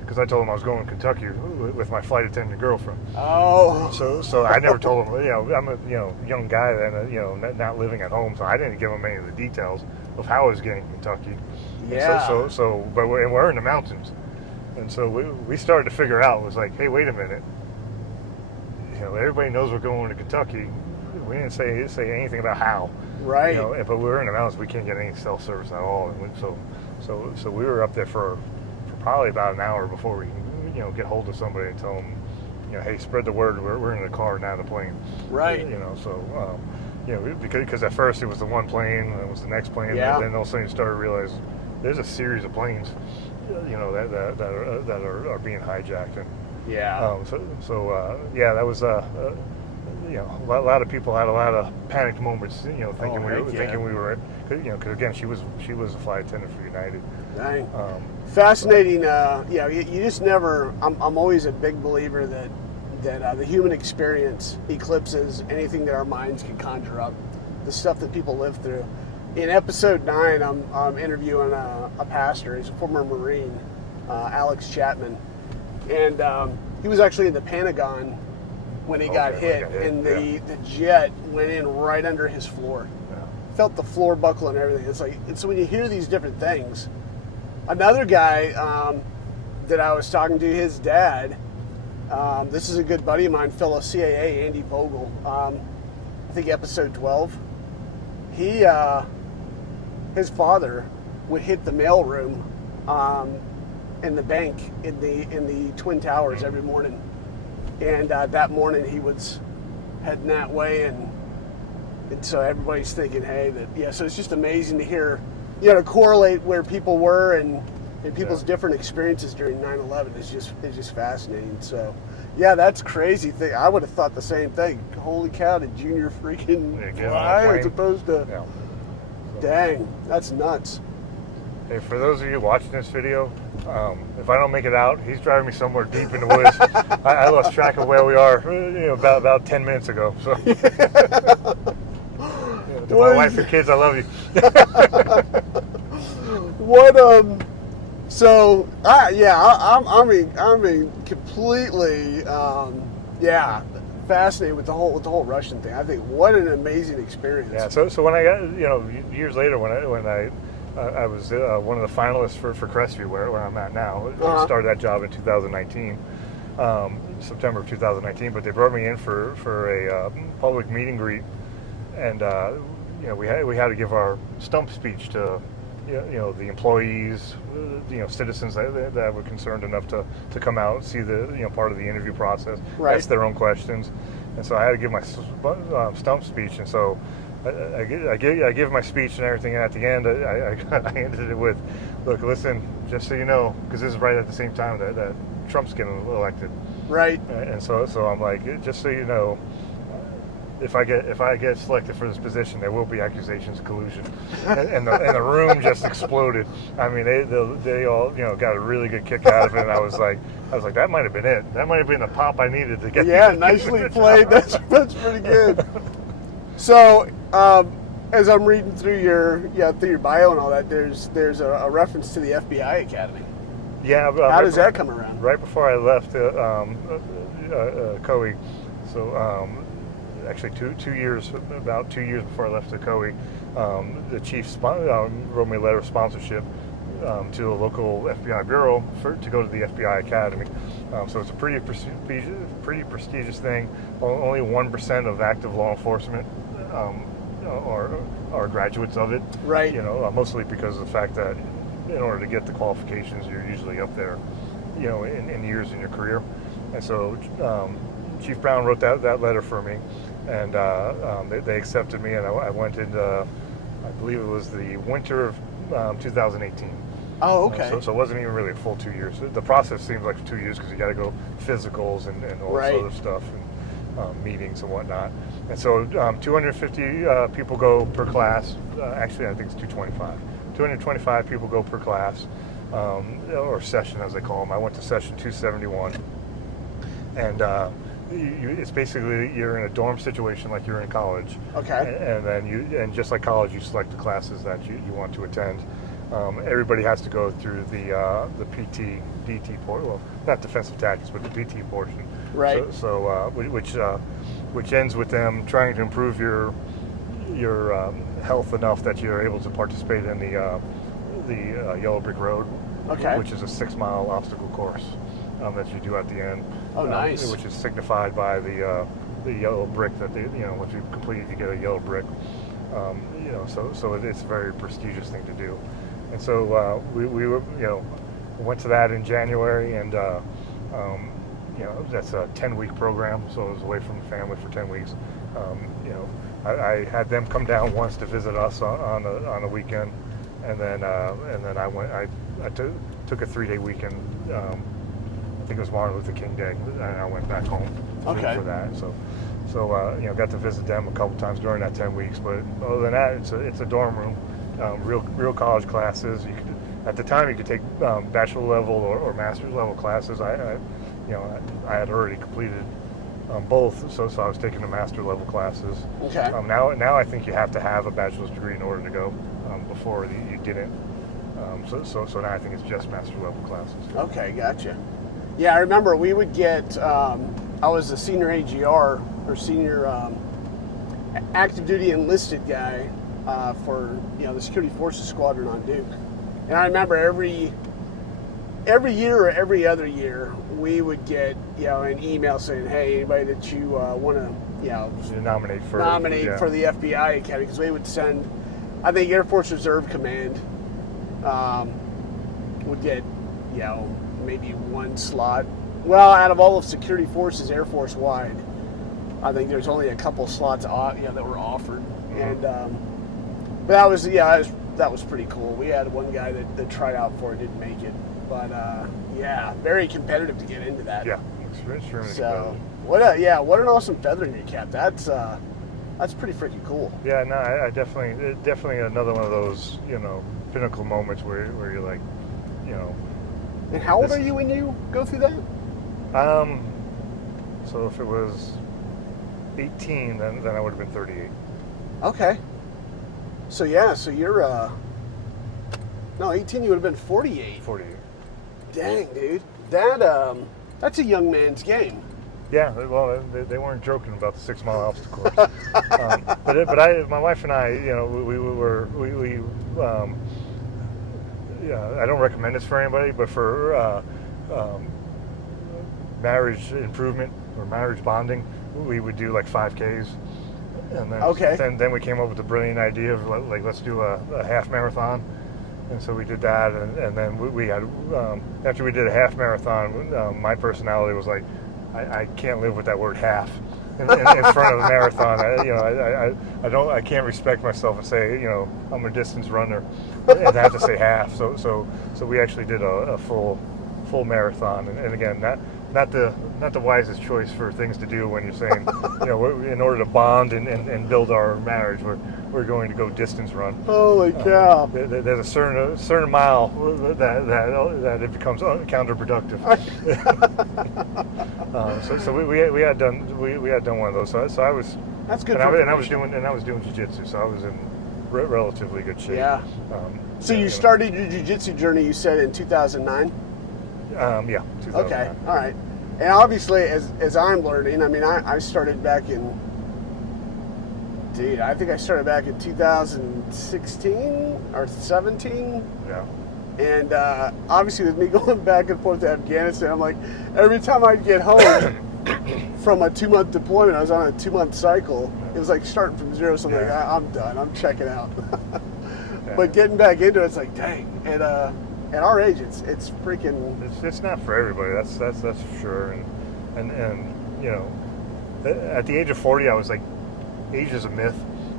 because I told them I was going to Kentucky with my flight attendant girlfriend. Oh. So I never told them. I'm a young guy then, not living at home, so I didn't give them any of the details of how I was getting to Kentucky. Yeah. But we're in the mountains, and so we started to figure out, was like, hey, wait a minute. Everybody knows we're going to Kentucky. We didn't say anything about how. Right. But we were in the mountains. We can't get any cell service at all, and so we were up there for probably about an hour before we can, get hold of somebody and tell them, hey, spread the word. We're in the car, not in the plane. Right. Because at first it was the one plane, and it was the next plane, Yeah. and then all of a sudden you started to realize there's a series of planes, that are being hijacked, and Yeah. that was a lot of people had a lot of panicked moments, thinking we were, because again she was a flight attendant for United. Dang. Fascinating. You just never. I'm always a big believer that the human experience eclipses anything that our minds can conjure up. The stuff that people live through. In episode 9, I'm interviewing a pastor. He's a former Marine, Alex Chapman, and he was actually in the Pentagon when he got hit, and the jet went in right under his floor. Yeah. Felt the floor buckle and everything. It's like, and so when you hear these different things, another guy that I was talking to, his dad, this is a good buddy of mine, fellow CAA, Andy Vogel. I think episode 12. His father would hit the mailroom in the bank in the Twin Towers every morning, and that morning he was heading that way, and so everybody's thinking, hey, so it's just amazing to hear, to correlate where people were and people's different experiences during 9/11 is just fascinating. So, yeah, that's crazy thing. I would have thought the same thing. Holy cow, did Junior freaking fly as opposed to... Yeah. Dang, that's nuts. Hey, for those of you watching this video, if I don't make it out, he's driving me somewhere deep in the woods. I lost track of where we are about 10 minutes ago. So, to my wife and kids, I love you. What so I mean completely fascinated with the whole Russian thing. I think what an amazing experience. Yeah. So when I got years later when I was one of the finalists for Crestview, where I'm at now. I started that job in 2019, September of 2019. But they brought me in for a public meet and greet, and we had to give our stump speech to the employees, citizens that were concerned enough to come out and see the part of the interview process, ask their own questions, and so I had to give my stump speech, and so. I give my speech and everything, and at the end, I ended it with, "Look, listen, just so you know, because this is right at the same time that Trump's getting elected, right?" And so I'm like, just so you know, if I get selected for this position, there will be accusations of collusion, and the room just exploded. I mean, they all got a really good kick out of it, and I was like, that might have been it. That might have been the pop I needed to get. Yeah, nicely played. That's pretty good. So, as I'm reading through your bio and all that, there's a reference to the FBI Academy. Yeah. How does that come around? Right before I left COE, so actually about 2 years before I left the COE, the chief wrote me a letter of sponsorship to a local FBI bureau to go to the FBI Academy. So it's a pretty prestigious thing. Only 1% of active law enforcement are graduates of it. Right. Mostly because of the fact that in order to get the qualifications, you're usually up there, in years in your career. And so Chief Brown wrote that letter for me, and they accepted me, and I went into, I believe it was the winter of 2018. Oh, okay. So it wasn't even really a full 2 years. The process seems like 2 years because you got to go physicals and all this other stuff, and meetings and whatnot. And so 250 people go per class. Actually, I think it's 225. 225 people go per class, or session as they call them. I went to session 271, and it's basically you're in a dorm situation like you're in college. Okay. And then and just like college, you select the classes that you want to attend. Everybody has to go through the PT, DT portion. Well, not defensive tactics, but the PT portion. Right. So which ends with them trying to improve your health enough that you're able to participate in the Yellow Brick Road, Okay. which is a 6-mile obstacle course that you do at the end. Oh, nice. Which is signified by the yellow brick that once you complete it, you get a yellow brick. So it's a very prestigious thing to do. And so we were went to that in January, and that's a 10-week program, so I was away from the family for 10 weeks. I had them come down once to visit us on a weekend, and then I went. I took a 3-day weekend. I think it was Martin Luther King Day, and I went back home for that. So got to visit them a couple times during that 10 weeks. But other than that, it's a dorm room, real college classes. At the time you could take bachelor level or master's level classes. I had already completed both, so I was taking the master level classes. Okay. Now I think you have to have a bachelor's degree in order to go. Before you didn't. So now I think it's just master level classes. Okay, gotcha. Yeah, I remember we would get. I was a senior AGR or senior active duty enlisted guy for the Security Forces Squadron on Duke, and I remember every year or every other year we would get an email saying, hey, anybody that you want to nominate for the FBI Academy, because we would send, I think Air Force Reserve Command would get maybe one slot. Well, out of all of Security Forces Air Force wide, I think there's only a couple slots that were offered, and but that was pretty cool. We had one guy that tried out for it, didn't make it, but very competitive to get into that. Yeah, it's extremely so competitive. What an awesome feather in your cap. That's pretty freaking cool. Yeah, no, I definitely another one of those pinnacle moments where you're like, And how old are you when you go through that? So if it was 18, then I would have been 38. Okay. So you're 18. You would have been 48. 48. Dang, dude. That's a young man's game. Yeah, well, they weren't joking about the 6-mile obstacle course. But my wife and I, I don't recommend this for anybody, but for marriage improvement or marriage bonding, we would do like 5Ks. And then we came up with the brilliant idea of let's do a half marathon. And so we did that, and then we had after we did a half marathon, my personality was like, I can't live with that word half in front of a marathon. I can't respect myself and say I'm a distance runner and I have to say half. So we actually did a full marathon, and again not the wisest choice for things to do when you're saying in order to bond and build our marriage, we're going to go distance run. Holy cow! There's a certain mile that it becomes counterproductive. So we had done one of those. So I was. That's good. And I was doing jiu-jitsu, so I was in relatively good shape. Yeah. So you started your jiu-jitsu journey, you said, in 2009. Yeah. 2009. Okay. All right. And obviously, as I'm learning, I mean, I started back in. Dude, I think I started back in 2016 or 17. Yeah. And obviously, with me going back and forth to Afghanistan, I'm like, every time I'd get home from a 2-month deployment, I was on a 2-month cycle. It was like starting from zero, so I'm like, I'm done. I'm checking out. But getting back into it, it's like, dang. And at our age, it's freaking. It's not for everybody. That's for sure. And at the age of 40, I was like, age is a myth.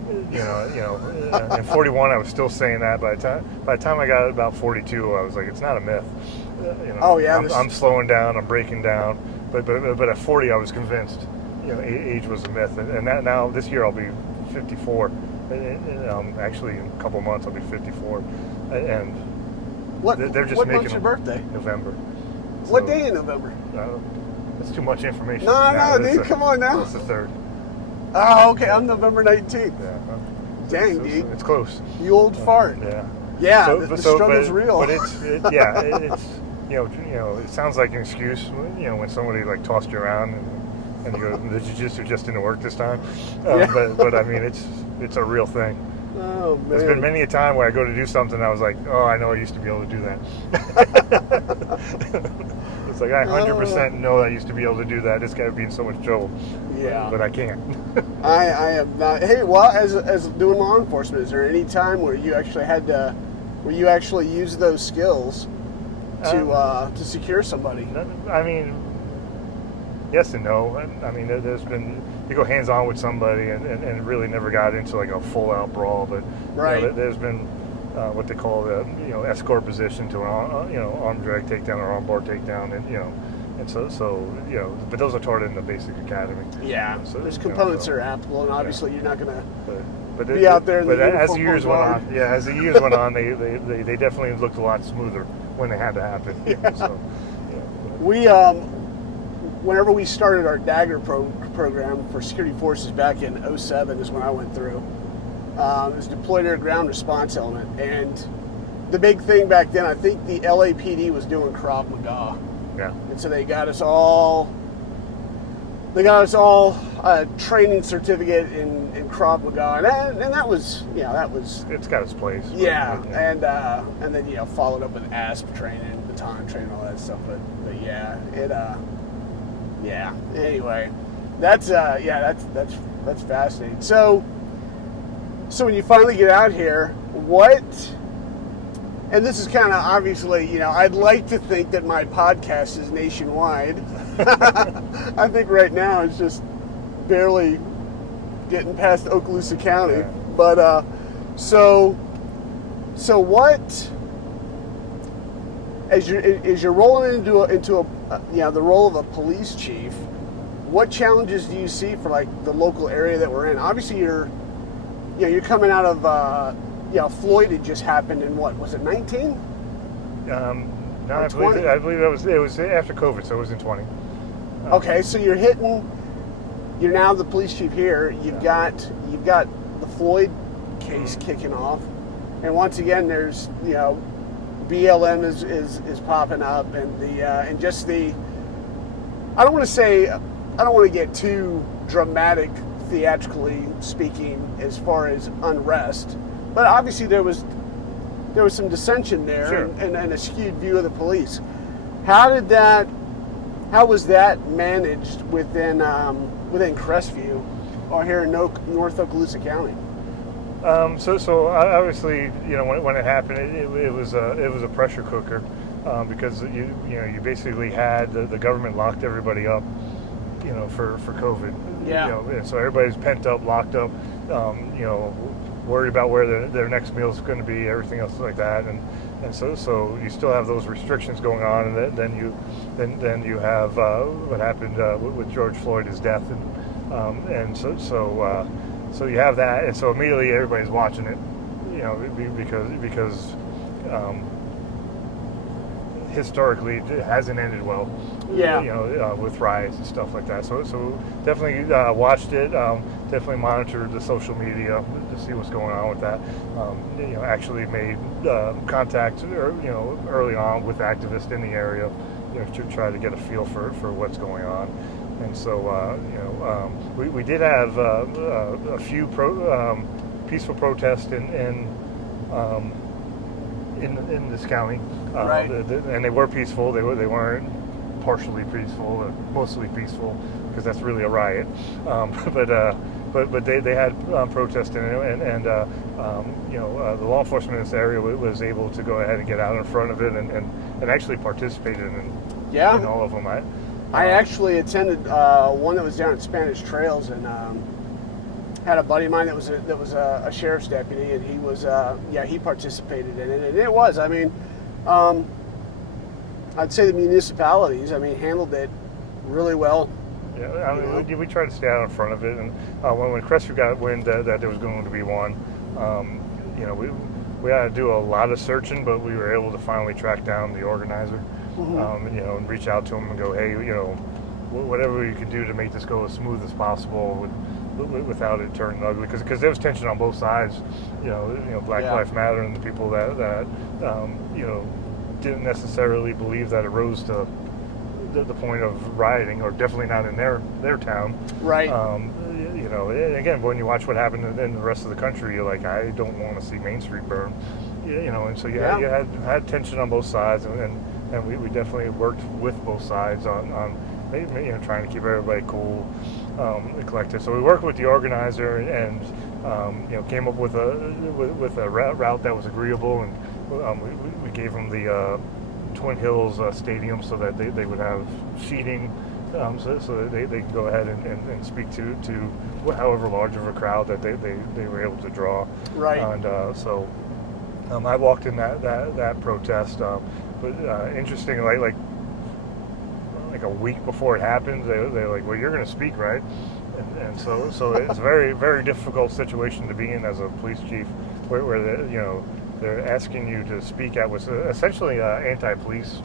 In 41, I was still saying that. By the time I got about 42, I was like, it's not a myth. I'm slowing down. I'm breaking down. But at 40, I was convinced. Age was a myth. And that now this year I'll be 54. Actually, in a couple months I'll be 54. and they're just what making month's your birthday? November. What day in November? That's too much information. No, dude, come on now. It's the 3rd. Oh, okay. I'm November 19th. Yeah. Dang, dude. It's close. You old fart. Yeah. Yeah, the struggle's real. But it's it's it sounds like an excuse. When somebody like tossed you around and you go, the jiu-jitsu just didn't work this time. But I mean, it's a real thing. Oh man. There's been many a time where I go to do something, I was like, oh, I know I used to be able to do that. It's like I 100% know I used to be able to do that. This guy would be in so much trouble. Yeah. But I can't. I am not. Hey, well, as doing law enforcement, is there any time where you actually used those skills to secure somebody? I mean, yes and no. I mean, there's been, you go hands-on with somebody and really never got into like a full-out brawl, but right. There's been what they call the escort position to an arm drag takedown or arm bar takedown, and so but those are taught in the basic academy. Yeah, so, there's components that are applicable, and obviously you're not gonna but be out there. But as the years went on, they definitely looked a lot smoother when they had to happen. Yeah. So, we whenever we started our Dagger program for security forces back in 2007 is when I went through. It was deployed air ground response element, and the big thing back then, I think the LAPD was doing Krav Maga. Yeah. And so they got us all a training certificate in Krav Maga, and that was it's got its place. Yeah, and then followed up with ASP training, baton training, all that stuff. But yeah, Anyway, that's fascinating. So when you finally get out here, and this is kind of obviously, I'd like to think that my podcast is nationwide. I think right now it's just barely getting past Okaloosa County. Yeah. But so what? As you're rolling into the role of a police chief, what challenges do you see for like the local area that we're in? Obviously, you're coming out of Floyd had just happened in what was it 19? No, I believe it was after COVID, so it was in 20. Okay, so you're now the police chief here. You've got the Floyd case kicking off, and once again there's BLM is popping up, and I don't want to get too dramatic theatrically speaking as far as unrest, but obviously there was some dissension there. Sure. and a skewed view of the police. How was that managed within Crestview or here in North Okaloosa County? So obviously, when it happened, it was a pressure cooker, because you basically had the government locked everybody up, for COVID. Yeah. And so everybody's pent up, locked up, worried about where their next meal is going to be, everything else like that, and so you still have those restrictions going on, and then you have what happened with George Floyd, his death, and so you have that, and so immediately everybody's watching it, because historically it hasn't ended well. Yeah. With riots and stuff like that. So definitely watched it. Definitely monitored the social media to see what's going on with that. Actually made contact, early on with activists in the area, to try to get a feel for what's going on. And so, we did have a few peaceful protests in this county, right. And they were peaceful. They weren't partially peaceful, or mostly peaceful, because that's really a riot. But they had protesting, and the law enforcement in this area was able to go ahead and get out in front of it and actually participated in all of them. I actually attended one that was down at Spanish Trails, and had a buddy of mine that was a sheriff's deputy, and he was he participated in it, and it was, I'd say the municipalities, handled it really well. Yeah, we tried to stay out in front of it, and when Crestview got wind that there was going to be one, we had to do a lot of searching, but we were able to finally track down the organizer, and reach out to him and go, hey, whatever you can do to make this go as smooth as possible without it turning ugly, because there was tension on both sides. Black Lives Matter and the people that didn't necessarily believe that it rose to the point of rioting, or definitely not in their town. Right. Again, when you watch what happened in the rest of the country, you're like, I don't want to see Main Street burn. And so you had tension on both sides, and we definitely worked with both sides on trying to keep everybody cool, and collected. So we worked with the organizer and came up with a route that was agreeable, and we gave them the Twin Hills Stadium so that they would have seating, so that they could go ahead and speak to however large of a crowd that they were able to draw. Right. And I walked in that protest, but interesting, like a week before it happened, they're like, well, you're going to speak, right? And so it's a very, very difficult situation to be in as a police chief, where they're asking you to speak at what's essentially an anti-police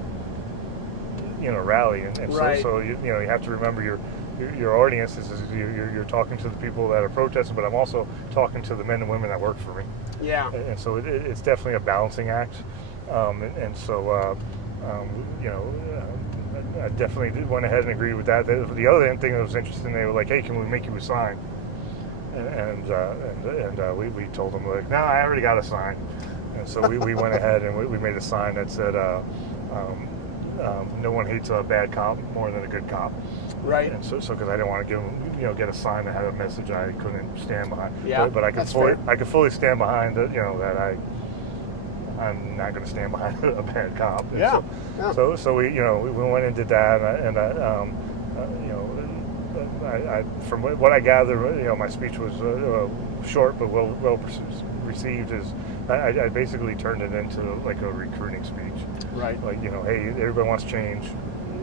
rally, and right. so you have to remember your audience is you're talking to the people that are protesting, but I'm also talking to the men and women that work for me. Yeah. And so it's definitely a balancing act, I definitely went ahead and agreed with that. The other thing that was interesting, they were like, hey, can we make you a sign? And we told them, like, no, I already got a sign. And so we went ahead and we made a sign that said, no one hates a bad cop more than a good cop. Right. And so because I didn't want to get a sign that had a message I couldn't stand behind. Yeah, but I could fully stand behind that I'm not going to stand behind a bad cop. Yeah. So we went and did that, and from what I gather, my speech was short but well received. I basically turned it into like a recruiting speech. Right. Like, hey, everybody wants change.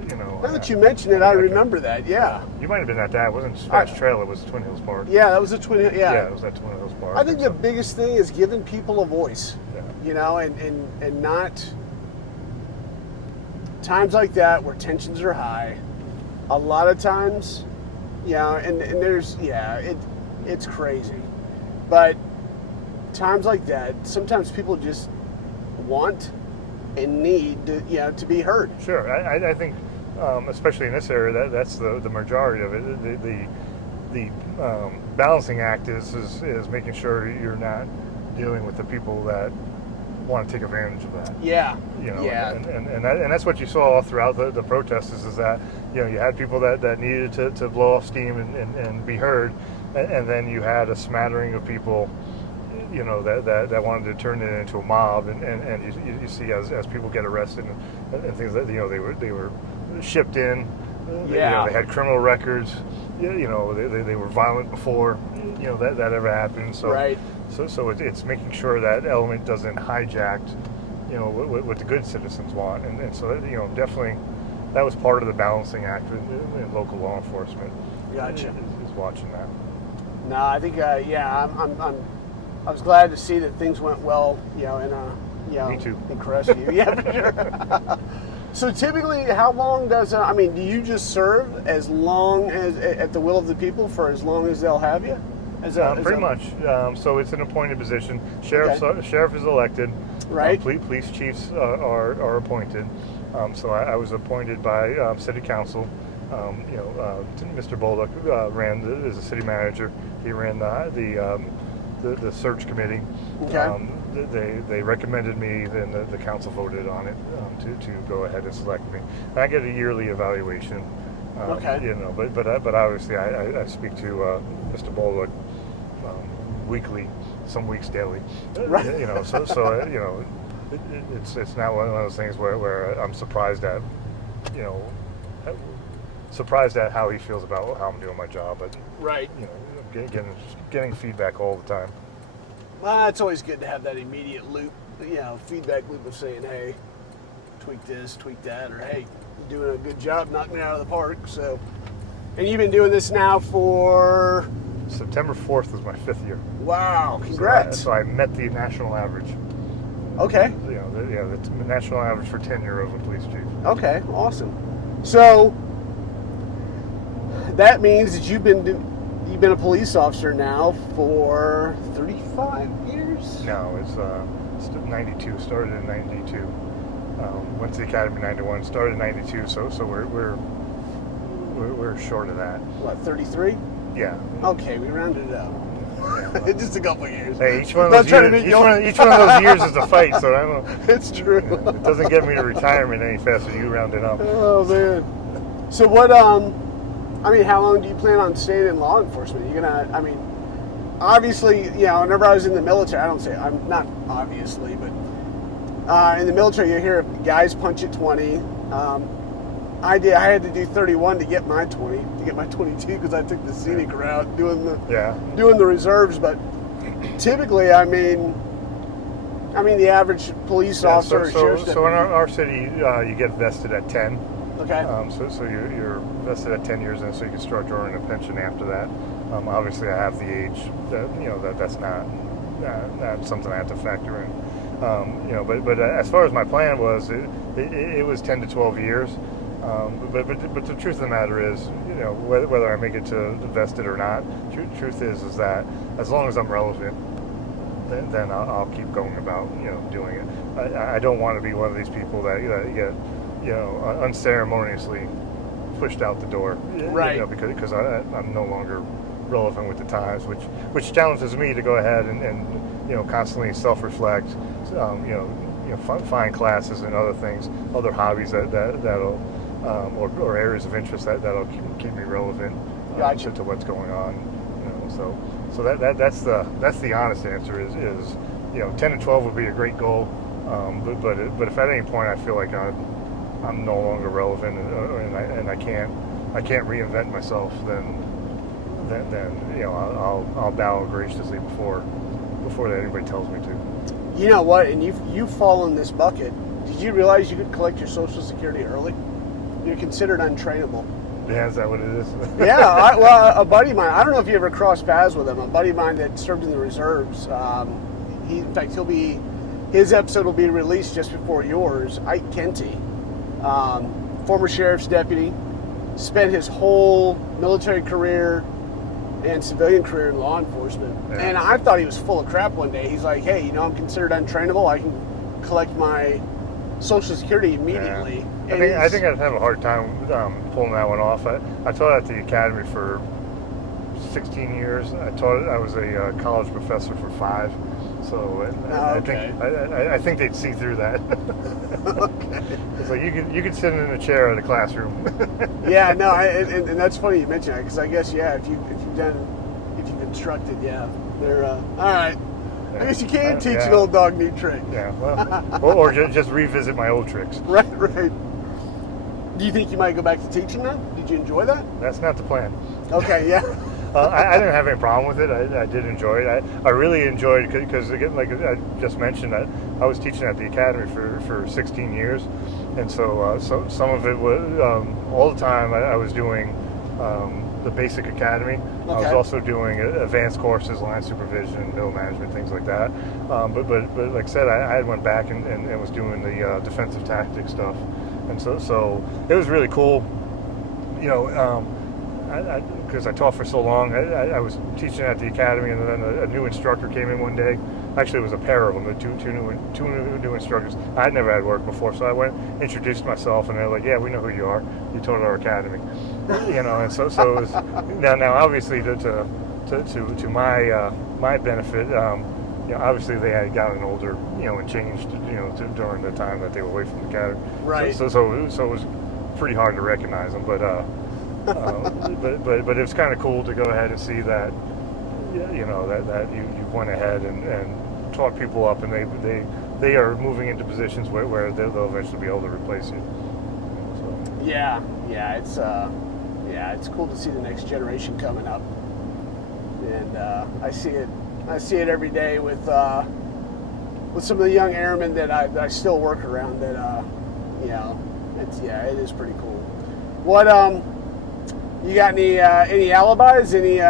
Now that you mention it, I remember that. Yeah. You might have been at that. It wasn't Scratch Trail. It was Twin Hills Park. Yeah, that was a Twin Hills. Yeah, it was at Twin Hills Park. I think the biggest thing is giving people a voice. Yeah. And not times like that where tensions are high. A lot of times, and there's it's crazy, but times like that, sometimes people just want and need to be heard. Sure, I think, especially in this area, that's the majority of it. The balancing act is making sure you're not dealing with the people that want to take advantage of that. Yeah. And that's what you saw all throughout the protests is that you had people that needed to blow off steam and be heard, and then you had a smattering of people that wanted to turn it into a mob, and you see as people get arrested and things that they were shipped in. They had criminal records. They were violent before that ever happened. So right. So it's making sure that element doesn't hijack what the good citizens want, and so definitely that was part of the balancing act in local law enforcement. Gotcha. Is watching that. No, I think I was glad to see that things went well. Me too. In Crestview. Yeah, for sure. So typically, how long does do you just serve as long as at the will of the people for as long as they'll have you? Pretty much. So it's an appointed position. Sheriff is elected. Right. Police chiefs are appointed. So I was appointed by city council. Mr. Bullock ran as a city manager. He ran the search committee. Okay. They recommended me, then the council voted on it to go ahead and select me. And I get a yearly evaluation. Okay. But obviously I speak to Mr. Bullock weekly, some weeks daily. Right. It's not one of those things where I'm surprised at how he feels about how I'm doing my job, but right. Getting feedback all the time. Well, it's always good to have that immediate loop, feedback loop of saying, hey, tweak this, tweak that, or hey, you're doing a good job knocking it out of the park. So, and you've been doing this now for September 4th was my 5th year. Wow, congrats. So I met the national average. Okay. The national average for tenure of a police chief. Okay, awesome. So that means that you've been a police officer now for 35 years? No, it's 92. Started in 92. Went to the academy in 91. Started in 92. So we're short of that. What, 33? Yeah. Okay, we rounded it up. Just a couple of years. Hey, each one of those years is a fight. So I don't. It's true. It doesn't get me to retirement any faster. You round it up. Oh man. So what? I mean, how long do you plan on staying in law enforcement? You're gonna. I mean, obviously, whenever I was in the military, I'm not obviously, but in the military, you hear guys punch at 20. I had to do 31 to get my 20, to get my 22 because I took the scenic route doing the reserves. But typically, I mean, the average police officer or sheriff's deputy. So in our city, you get vested at 10. Okay. So you're vested at 10 years, and so you can start drawing a pension after that. Obviously, I have the age that's not something I have to factor in. But as far as my plan was, it was 10 to 12 years. But the truth of the matter is, whether I make it to vested or not, truth is that as long as I'm relevant, then I'll keep going about doing it. I don't want to be one of these people that get unceremoniously pushed out the door, right? Because I'm no longer relevant with the times, which challenges me to go ahead and constantly self-reflect, find classes and other things, other hobbies that'll or areas of interest that'll keep me relevant gotcha. to what's going on. So that's the honest answer is 10 and 12 would be a great goal, but if at any point I feel like I'm no longer relevant and I can't reinvent myself, then I'll bow graciously before anybody tells me to. You know what? And you fall in this bucket. Did you realize you could collect your Social Security early? You're considered untrainable. Yeah, is that what it is? Yeah. A buddy of mine. I don't know if you ever crossed paths with him. A buddy of mine that served in the reserves. His episode will be released just before yours. Ike Kenty, former sheriff's deputy, spent his whole military career and civilian career in law enforcement. Yeah. And I thought he was full of crap one day. He's like, hey, I'm considered untrainable. I can collect my Social Security immediately. Yeah. I think I'd have a hard time pulling that one off. I taught at the academy for 16 years. I was a college professor for 5. So I think they'd see through that. Okay. It's like you could sit in a chair in a classroom. Yeah, no, and that's funny you mention that because I guess if you constructed, they're all right. I guess you can teach an old dog new tricks. Yeah, well, or just revisit my old tricks. Right. Do you think you might go back to teaching now? Did you enjoy that? That's not the plan. Okay, yeah. I didn't have any problem with it. I did enjoy it. I really enjoyed it because, again, like I just mentioned, I was teaching at the academy for 16 years. And so some of it was, all the time I was doing the basic academy. Okay. I was also doing advanced courses, line supervision, middle management, things like that. But like I said, I went back and was doing the defensive tactics stuff. And so it was really cool, because I taught for so long. I was teaching at the academy, and then a new instructor came in one day. Actually, it was a pair of them, two new instructors. I had never had work before, so I went, introduced myself, and they're like, "Yeah, we know who you are. You taught at our academy," And so it was now obviously to my benefit. Obviously they had gotten older, and changed, during the time that they were away from the academy. Right. So it was pretty hard to recognize them, but it was kind of cool to go ahead and see that, that you went ahead and taught people up, and they are moving into positions where they'll eventually be able to replace you. So. Yeah, it's cool to see the next generation coming up, and I see it every day with some of the young airmen that I still work around. That it is pretty cool. What you got any alibis? Any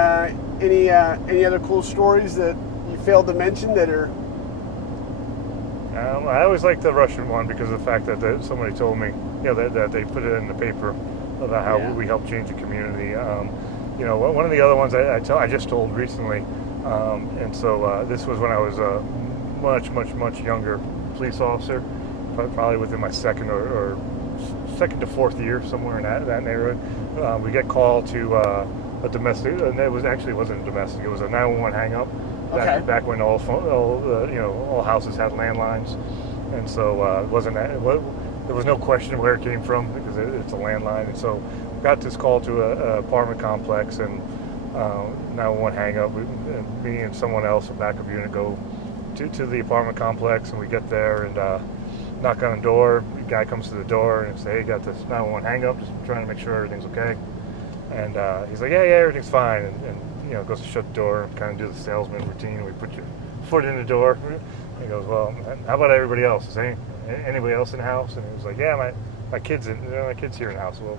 other cool stories that you failed to mention that are I always liked the Russian one because of the fact that somebody told me, that they put it in the paper about how we help change the community. One of the other ones I just told recently, and so this was when I was a much younger police officer, probably within my second or second to fourth year, somewhere in that neighborhood. We get called to a domestic, and it wasn't a domestic, it was a 911 hang-up. Back when all houses had landlines, and so there was no question where it came from because it's a landline. And so got this call to a apartment complex, and 911 hang up. Me and someone else, a backup unit, go to the apartment complex, and we get there and knock on the door. The guy comes to the door and say, "Hey, got this 911 hang up. Just trying to make sure everything's okay." And he's like, "Yeah, everything's fine." And goes to shut the door and kind of do the salesman routine. We put your foot in the door. And he goes, "Well, how about everybody else? Is anybody else in the house?" And he was like, "Yeah, my kid's here in the house." Well,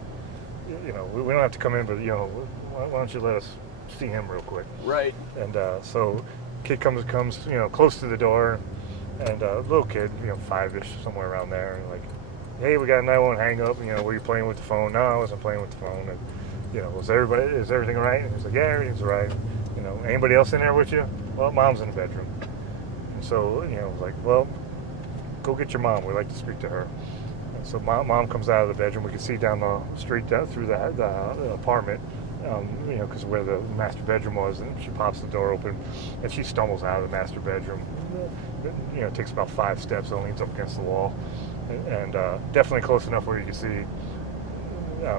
we don't have to come in, but why don't you let us see him real quick? Right. And so kid comes close to the door, and little kid, 5-ish, somewhere around there, and like, "Hey, we got a 911 hang up. Were you playing with the phone?" "No, I wasn't playing with the phone." And is everything all right? And he's like, "Yeah, everything's all right." "Anybody else in there with you?" "Well, Mom's in the bedroom." And so, I was like, "Well, go get your mom. We'd like to speak to her." And so mom comes out of the bedroom. We can see down the street through the apartment, because where the master bedroom was, and she pops the door open, and she stumbles out of the master bedroom. It takes about 5 steps, and leans up against the wall, and definitely close enough where you can see.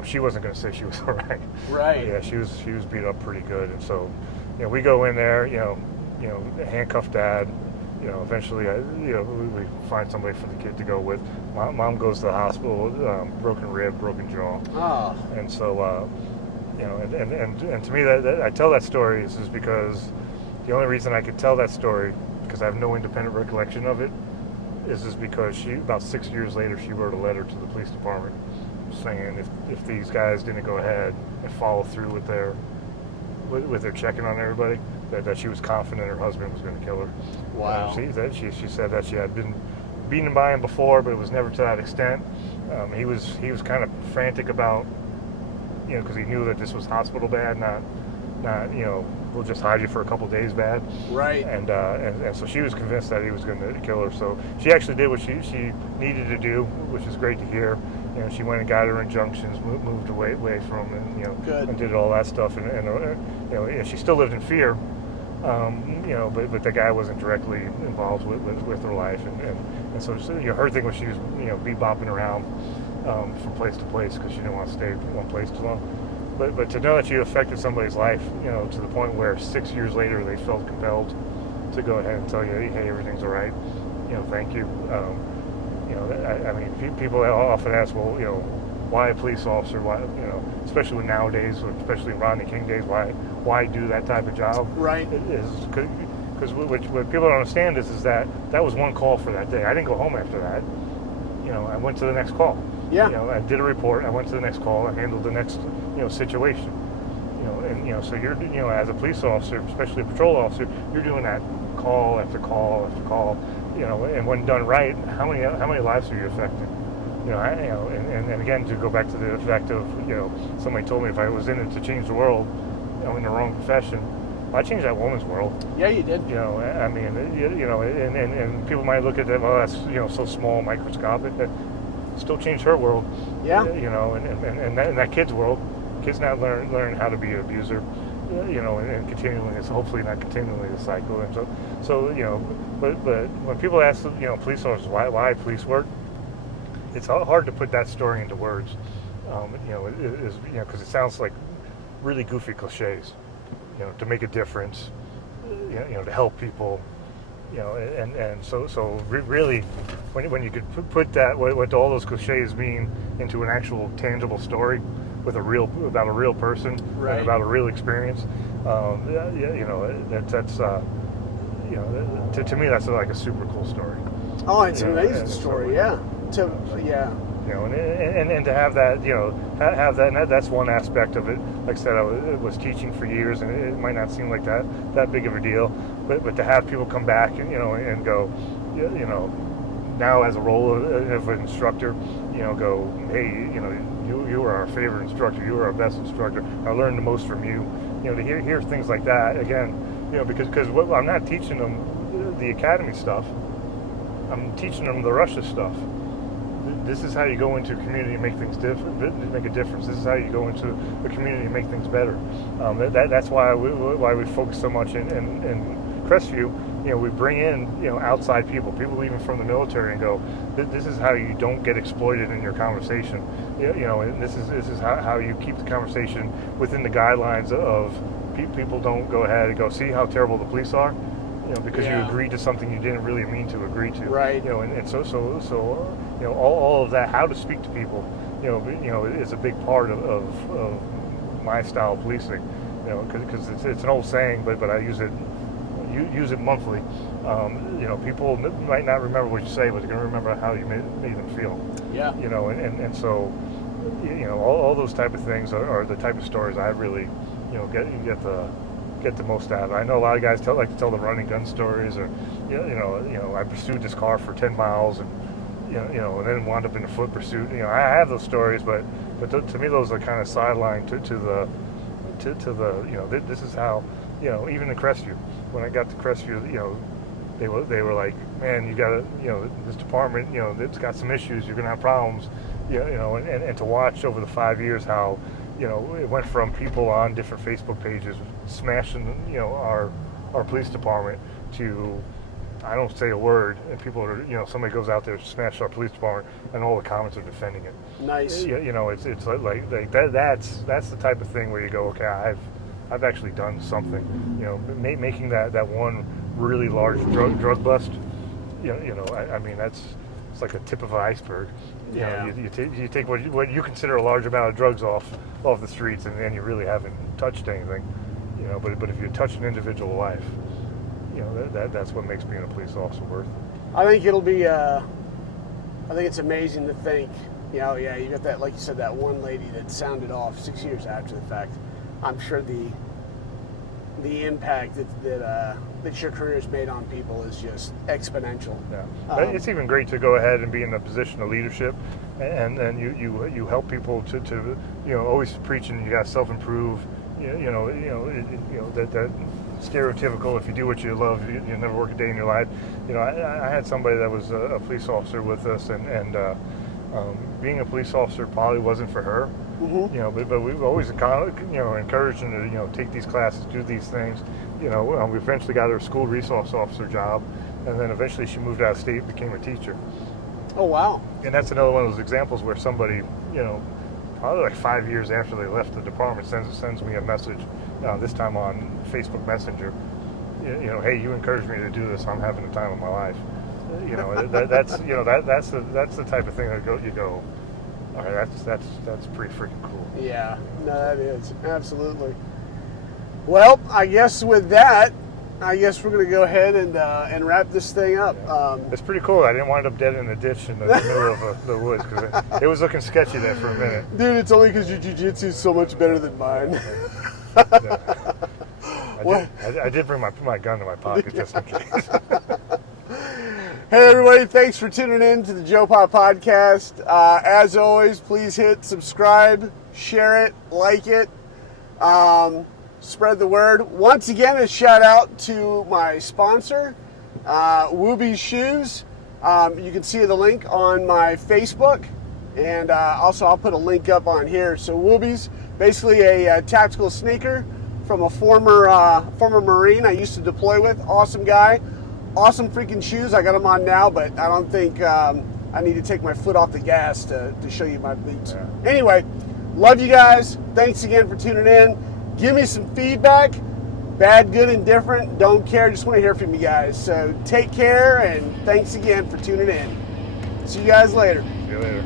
She wasn't going to say she was all right. Right. Yeah, she was beat up pretty good, and so, we go in there, handcuff dad. Eventually, we find somebody for the kid to go with. Mom goes to the hospital, broken rib, broken jaw. Oh. And so, and to me, that I tell that story is because the only reason I could tell that story, because I have no independent recollection of it, is because about 6 years later, she wrote a letter to the police department saying if these guys didn't go ahead and follow through with their checking on everybody, that she was confident her husband was going to kill her. Wow. She said that she had been beaten by him before, but it was never to that extent. He was kind of frantic about, because he knew that this was hospital bad, not we'll just hide you for a couple of days bad. Right. And so she was convinced that he was going to kill her. So she actually did what she needed to do, which is great to hear. She went and got her injunctions, moved away from him, Good. and did all that stuff. And she still lived in fear, but the guy wasn't directly involved with her life. And so her thing was she was, bebopping around from place to place because she didn't want to stay in one place too long. But to know that you affected somebody's life, to the point where 6 years later they felt compelled to go ahead and tell you, "Hey, everything's all right. Thank you." I mean, people often ask, well, why a police officer? Why, especially nowadays, especially in Rodney King days, why do that type of job? Right. Because what people don't understand is that was one call for that day. I didn't go home after that. I went to the next call. Yeah. I did a report. I went to the next call. I handled the next, situation. So you're, as a police officer, especially a patrol officer, you're doing that call after call after call. And when done right, how many lives are you affecting? And again, to go back to the effect of, somebody told me if I was in it to change the world, in the wrong profession, I changed that woman's world. Yeah, you did. I mean, and people might look at that, well, that's, so small, microscopic. That still changed her world. Yeah. And that kid's world. Kids now learn how to be an abuser, and continually, hopefully not continually the cycle. And so but when people ask, police officers why police work, it's hard to put that story into words. Because it sounds like really goofy cliches. To make a difference, to help people, and so really, when you could put that what all those cliches mean into an actual tangible story with about a real person, right, and about a real experience, that's to me that's like a super cool story. Oh, it's an amazing story, yeah. And to have that, have that, and that's one aspect of it. Like I said, I was teaching for years, and it might not seem like that big of a deal, but to have people come back and and go, now as a role of an instructor, go, hey, you are our favorite instructor, you are our best instructor, I learned the most from you. To hear things like that again, because I'm not teaching them the academy stuff, I'm teaching them the Russia stuff. This is how you go into a community and make things make a difference. This is how you go into a community and make things better. That's why we focus so much in Crestview. We bring in outside people even from the military, and go, this is how you don't get exploited in your conversation. And this is how you keep the conversation within the guidelines of people don't go ahead and go, see how terrible the police are, because you agreed to something you didn't really mean to agree to. Right. And so all of that, how to speak to people, is a big part of my style of policing. Because it's an old saying, but I use it monthly. People might not remember what you say, but they're going to remember how you made them feel. Yeah. And so, all those type of things are the type of stories I really, get the most out of it. I know a lot of guys like to tell the running gun stories, or I pursued this car for 10 miles and and then wound up in a foot pursuit. I have those stories, but to me those are kind of sidelined to the this is how, even in Crestview, when I got to Crestview, they were like, man, you got to, this department, it's got some issues, you're gonna have problems, and to watch over the 5 years how, it went from people on different Facebook pages smashing, our police department, to I don't say a word, and people are, somebody goes out there to smash our police department, and all the comments are defending it. Nice. It's like that. That's the type of thing where you go, okay, I've actually done something. Making that one really large drug bust. I mean it's like a tip of an iceberg. You take what you consider a large amount of drugs off the streets, and then you really haven't touched anything. But if you touch an individual life, that's what makes being a police officer worth it. I think it'll be. I think it's amazing to think. You got that, like you said, that one lady that sounded off 6 years after the fact. I'm sure the impact that your career's made on people is just exponential. Yeah, it's even great to go ahead and be in a position of leadership, and you help people to always preaching you got to self-improve. That stereotypical, if you do what you love, you never work a day in your life. I had somebody that was a police officer with us, and being a police officer probably wasn't for her. Mm-hmm. But we've always encouraged them to take these classes, do these things. We eventually got her a school resource officer job, and then eventually she moved out of state and became a teacher. Oh wow! And that's another one of those examples where somebody, probably like 5 years after they left the department, sends me a message, this time on Facebook Messenger. Hey, you encouraged me to do this. I'm having the time of my life. That's the type of thing that you go. All right, that's pretty freaking cool. Yeah, no, that is absolutely. Well, I guess with that, we're going to go ahead and wrap this thing up. It's pretty cool. I didn't wind up dead in a ditch in the middle of the woods, because it was looking sketchy there for a minute. Dude, it's only because your jiu-jitsu is so much better than mine. I did bring my gun in my pocket just in case. Hey everybody, thanks for tuning in to the Joe Pop Podcast. As always, please hit subscribe, share it, like it. Spread the word. Once again, a shout out to my sponsor, Wooby's Shoes. You can see the link on my Facebook, and also I'll put a link up on here. So Wooby's, basically a tactical sneaker from a former Marine I used to deploy with. Awesome guy, awesome freaking shoes. I got them on now, but I don't think I need to take my foot off the gas to show you my boots. Yeah. Anyway, love you guys. Thanks again for tuning in. Give me some feedback, bad, good, and different. Don't care. Just want to hear from you guys. So take care, and thanks again for tuning in. See you guys later. See you later.